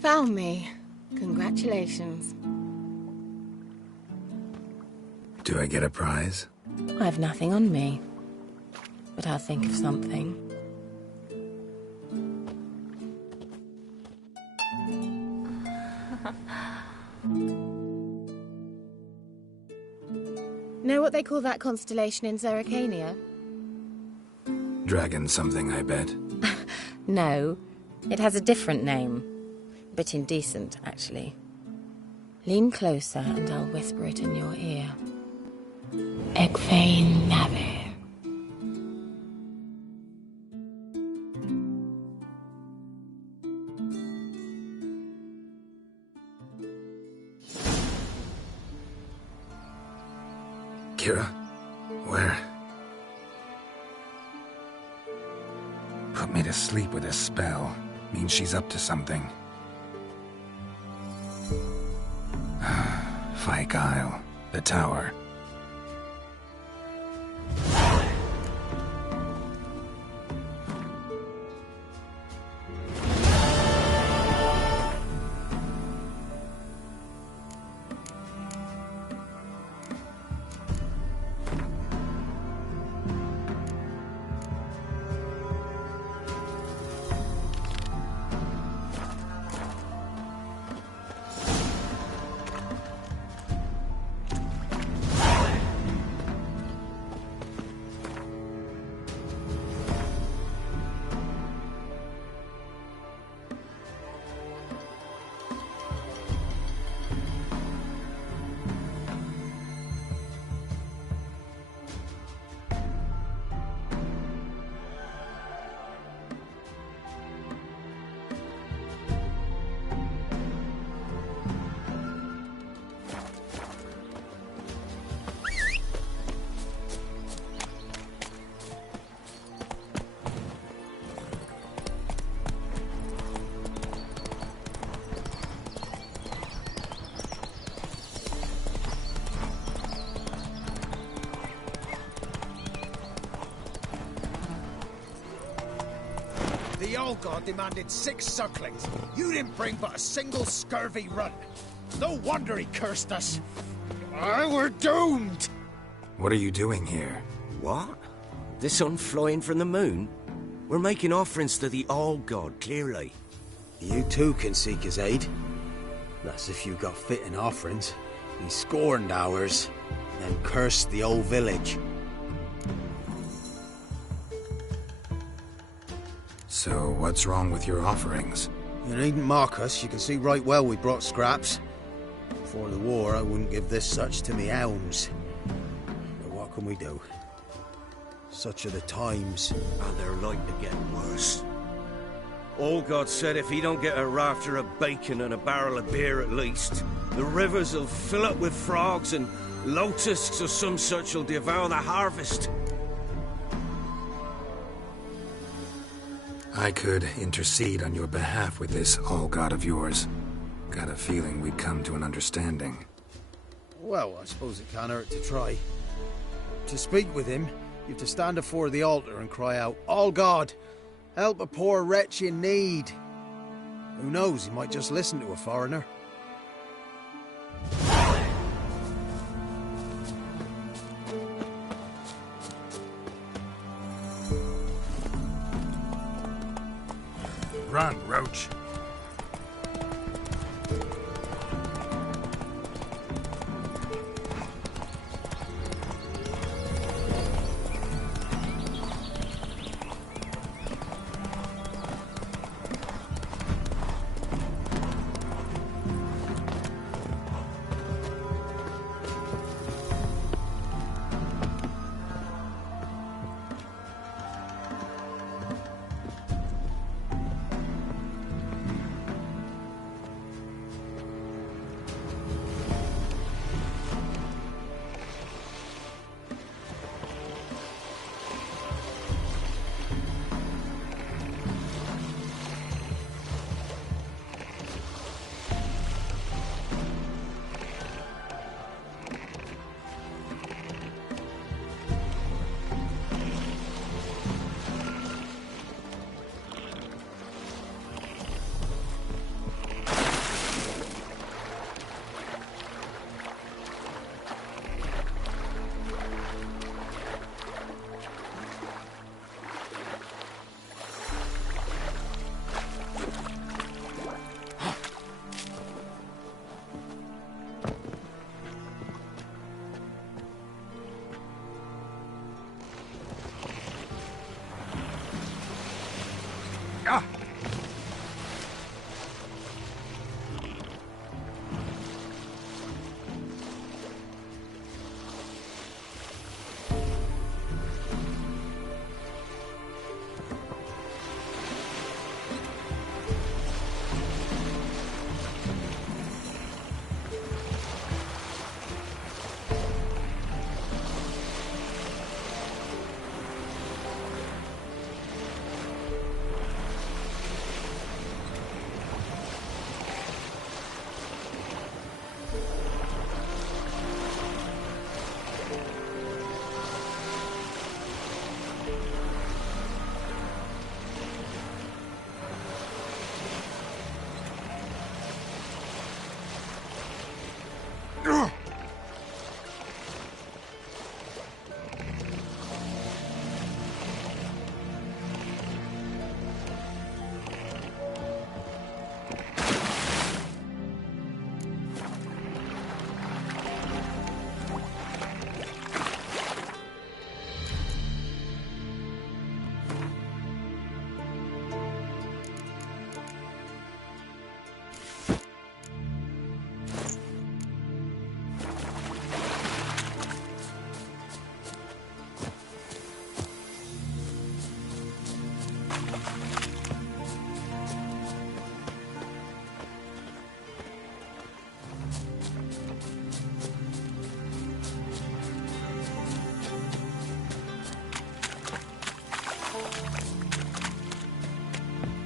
Found me. Congratulations. Do I get a prize? I have nothing on me. But I'll think of something. Know what they call that constellation in Zerrikania? Dragon something, I bet. No. It has a different name. A bit indecent, actually. Lean closer and I'll whisper it in your ear. Egfain Nave. Kira? Where? Put me to sleep with a spell. Means she's up to something. Fyke Isle. The tower. The old god demanded 6 sucklings. You didn't bring but a single scurvy run. No wonder he cursed us. We're doomed! What are you doing here? What? The sun flying from the moon? We're making offerings to the old god, clearly. You too can seek his aid. That's if you got fitting offerings. He scorned ours, then cursed the old village. So, what's wrong with your offerings? You needn't mock us. You can see right well we brought scraps. Before the war, I wouldn't give this such to me elms. But what can we do? Such are the times. And they're like to get worse. Old God said if he don't get a rafter of bacon and a barrel of beer at least, the rivers will fill up with frogs and locusts or some such will devour the harvest. I could intercede on your behalf with this all-god of yours. Got a feeling we'd come to an understanding. Well, I suppose it can't hurt to try. To speak with him, you have to stand before the altar and cry out, "All God, help a poor wretch in need." Who knows, he might just listen to a foreigner. Run, Roach.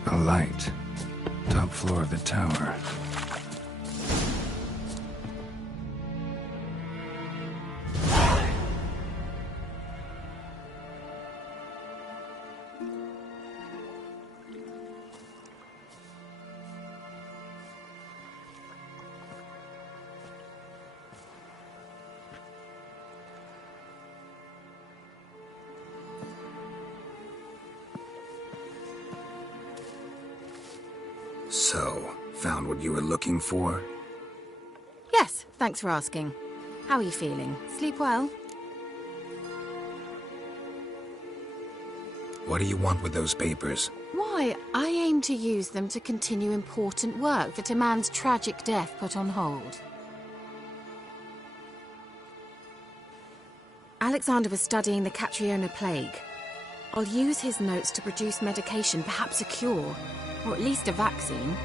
A light. Top floor of the tower. So, found what you were looking for? Yes, thanks for asking. How are you feeling? Sleep well? What do you want with those papers? Why, I aim to use them to continue important work that a man's tragic death put on hold. Alexander was studying the Catriona plague. I'll use his notes to produce medication, perhaps a cure, or at least a vaccine.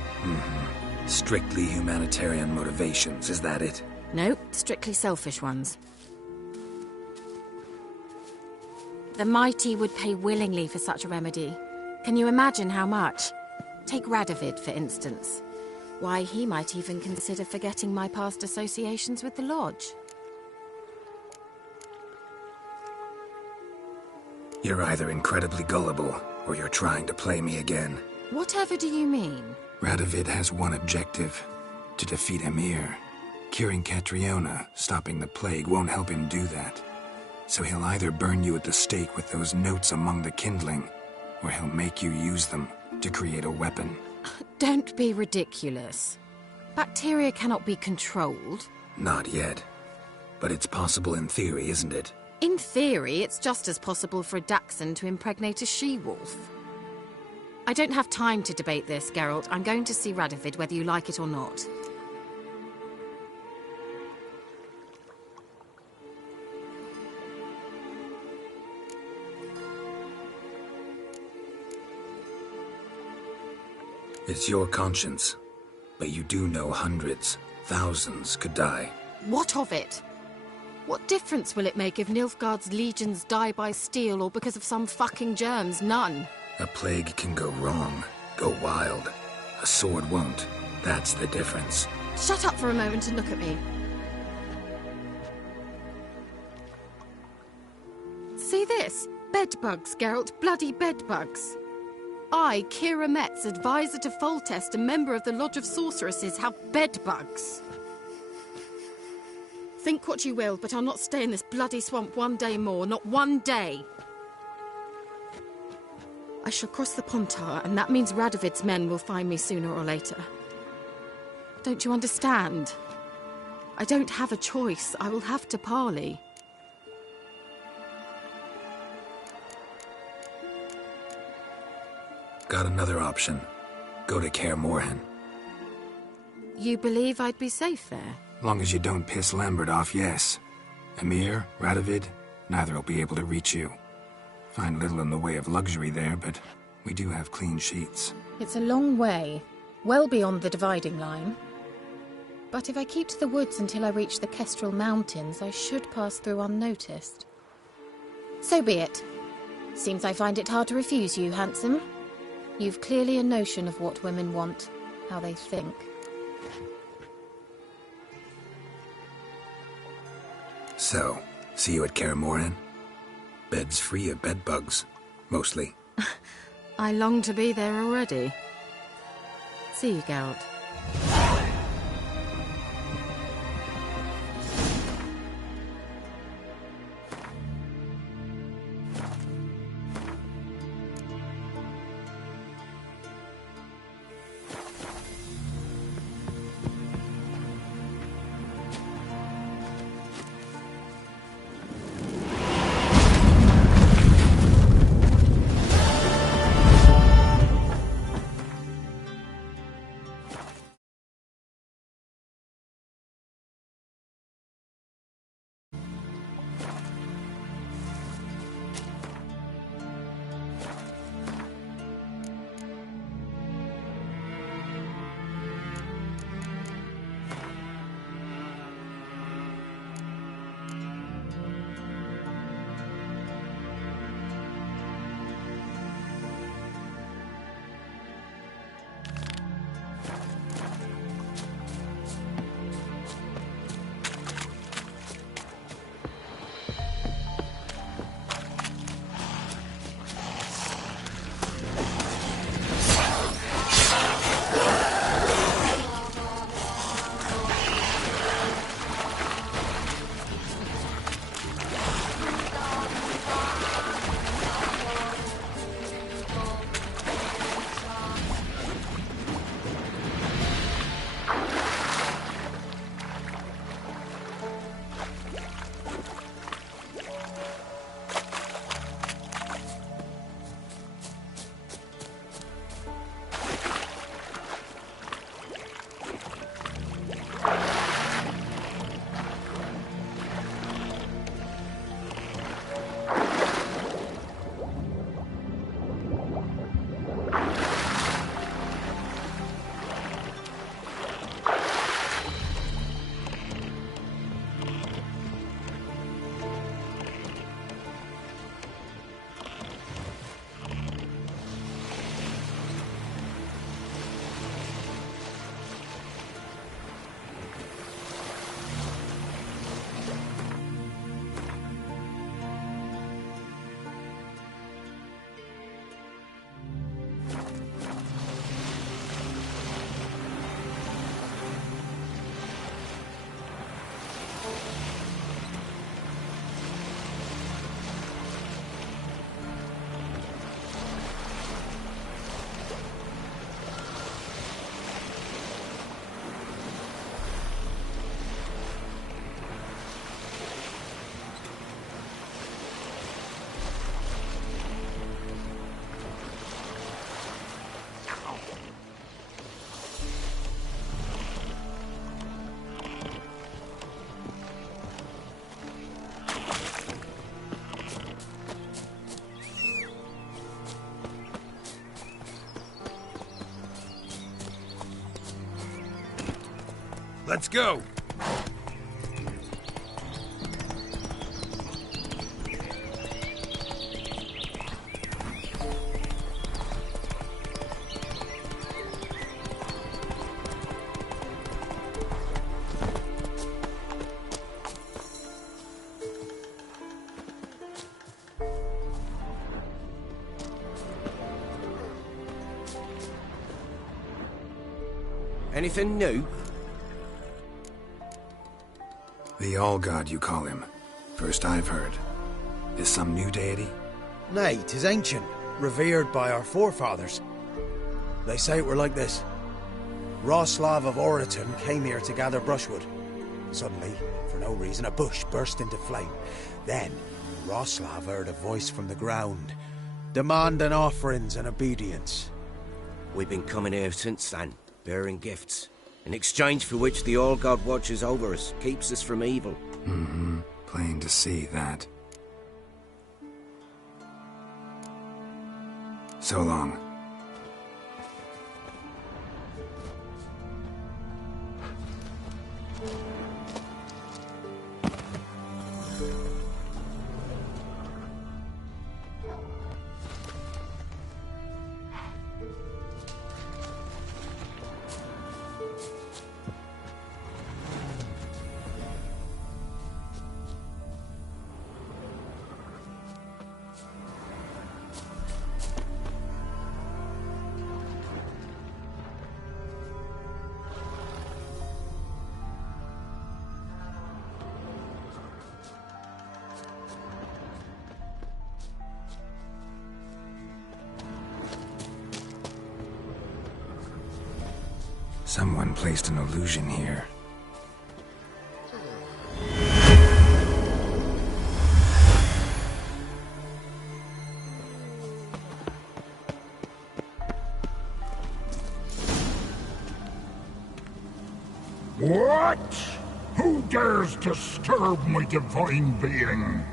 Strictly humanitarian motivations, is that it? No, strictly selfish ones. The mighty would pay willingly for such a remedy. Can you imagine how much? Take Radovid, for instance. Why, he might even consider forgetting my past associations with the Lodge. You're either incredibly gullible, or you're trying to play me again. Whatever do you mean? Radovid has one objective: to defeat Emhyr. Curing Catriona, stopping the plague, won't help him do that. So he'll either burn you at the stake with those notes among the kindling, or he'll make you use them to create a weapon. Don't be ridiculous. Bacteria cannot be controlled. Not yet. But it's possible in theory, isn't it? In theory, it's just as possible for a Dachshund to impregnate a she-wolf. I don't have time to debate this, Geralt. I'm going to see Radovid whether you like it or not. It's your conscience. But you do know hundreds, thousands could die. What of it? What difference will it make if Nilfgaard's legions die by steel or because of some fucking germs? None. A plague can go wrong, go wild. A sword won't. That's the difference. Shut up for a moment and look at me. See this? Bedbugs, Geralt. Bloody bedbugs. I, Kira Metz, advisor to Foltest, a member of the Lodge of Sorceresses, have bedbugs. Think what you will, but I'll not stay in this bloody swamp one day more. Not one day. I shall cross the Pontar, and that means Radovid's men will find me sooner or later. Don't you understand? I don't have a choice. I will have to parley. Got another option. Go to Kaer Morhen. You believe I'd be safe there? Long as you don't piss Lambert off, yes. Emhyr, Radovid, neither will be able to reach you. Find little in the way of luxury there, but we do have clean sheets. It's a long way, well beyond the dividing line. But if I keep to the woods until I reach the Kestrel Mountains, I should pass through unnoticed. So be it. Seems I find it hard to refuse you, handsome. You've clearly a notion of what women want, how they think. So, see you at Kaer Morhen? Beds free of bedbugs, mostly. I long to be there already. See you, Geralt. Let's go! Anything new? The All-God, you call him. First I've heard. Is some new deity? Nay, 'tis ancient, revered by our forefathers. They say it were like this. Roslav of Oriton came here to gather brushwood. Suddenly, for no reason, a bush burst into flame. Then, Roslav heard a voice from the ground, demanding offerings and obedience. We've been coming here since then, bearing gifts, in exchange for which the All-God watches over us, keeps us from evil. Mm-hmm. Plain to see that. So long. Someone placed an illusion here. What? Who dares disturb my divine being?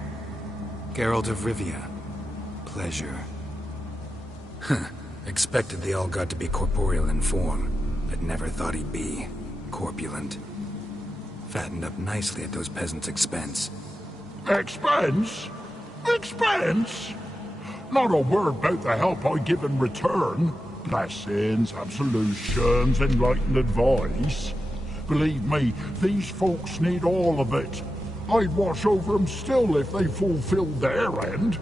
Geralt of Rivia. Pleasure. Expected the All-God to be corporeal in form, but never thought he'd be corpulent. Fattened up nicely at those peasants' expense. Expense? Expense? Not a word about the help I give in return. Blessings, absolutions, enlightened advice. Believe me, these folks need all of it. I'd watch over them still if they fulfilled their end.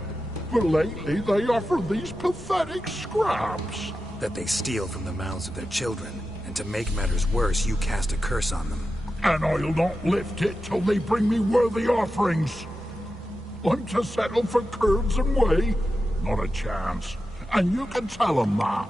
But lately they offer these pathetic scraps. That they steal from the mouths of their children, and to make matters worse, you cast a curse on them. And I'll not lift it till they bring me worthy offerings. I'm to settle for curds and whey? Not a chance. And you can tell them that.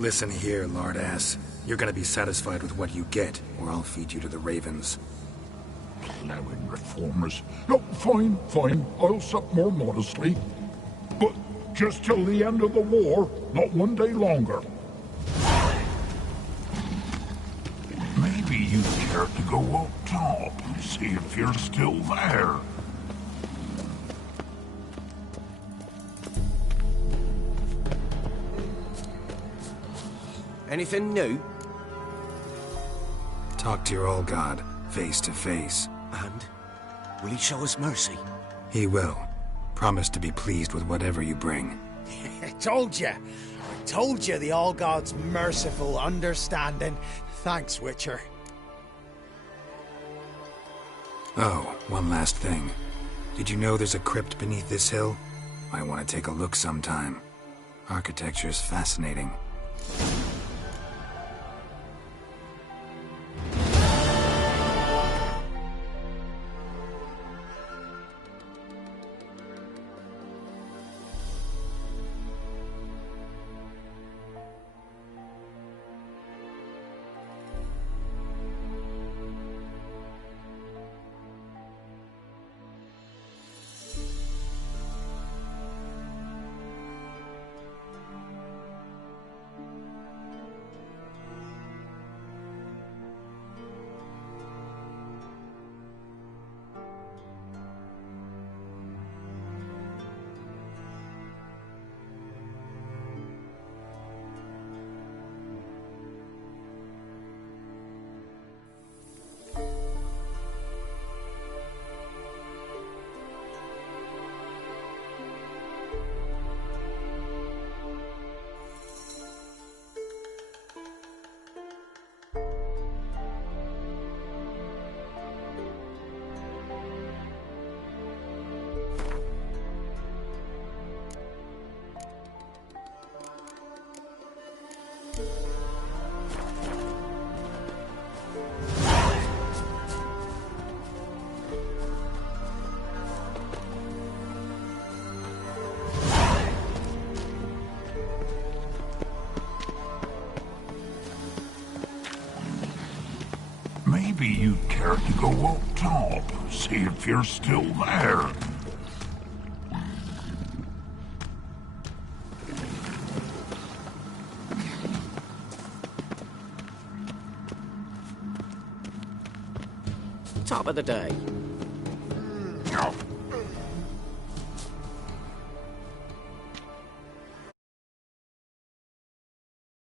Listen here, lardass. You're gonna be satisfied with what you get, or I'll feed you to the ravens. Plowing reformers. No, fine, fine. I'll sup more modestly. But just till the end of the war, not one day longer. Maybe you'd care to go up top and see if you're still there. Anything new? Talk to your old god, face to face. And? Will he show us mercy? He will. Promise to be pleased with whatever you bring. I told you the All-God's merciful, understanding. Thanks, Witcher. Oh, one last thing. Did you know there's a crypt beneath this hill? I want to take a look sometime. Architecture's fascinating. Maybe you'd care to go up top, see if you're still there. Top of the day.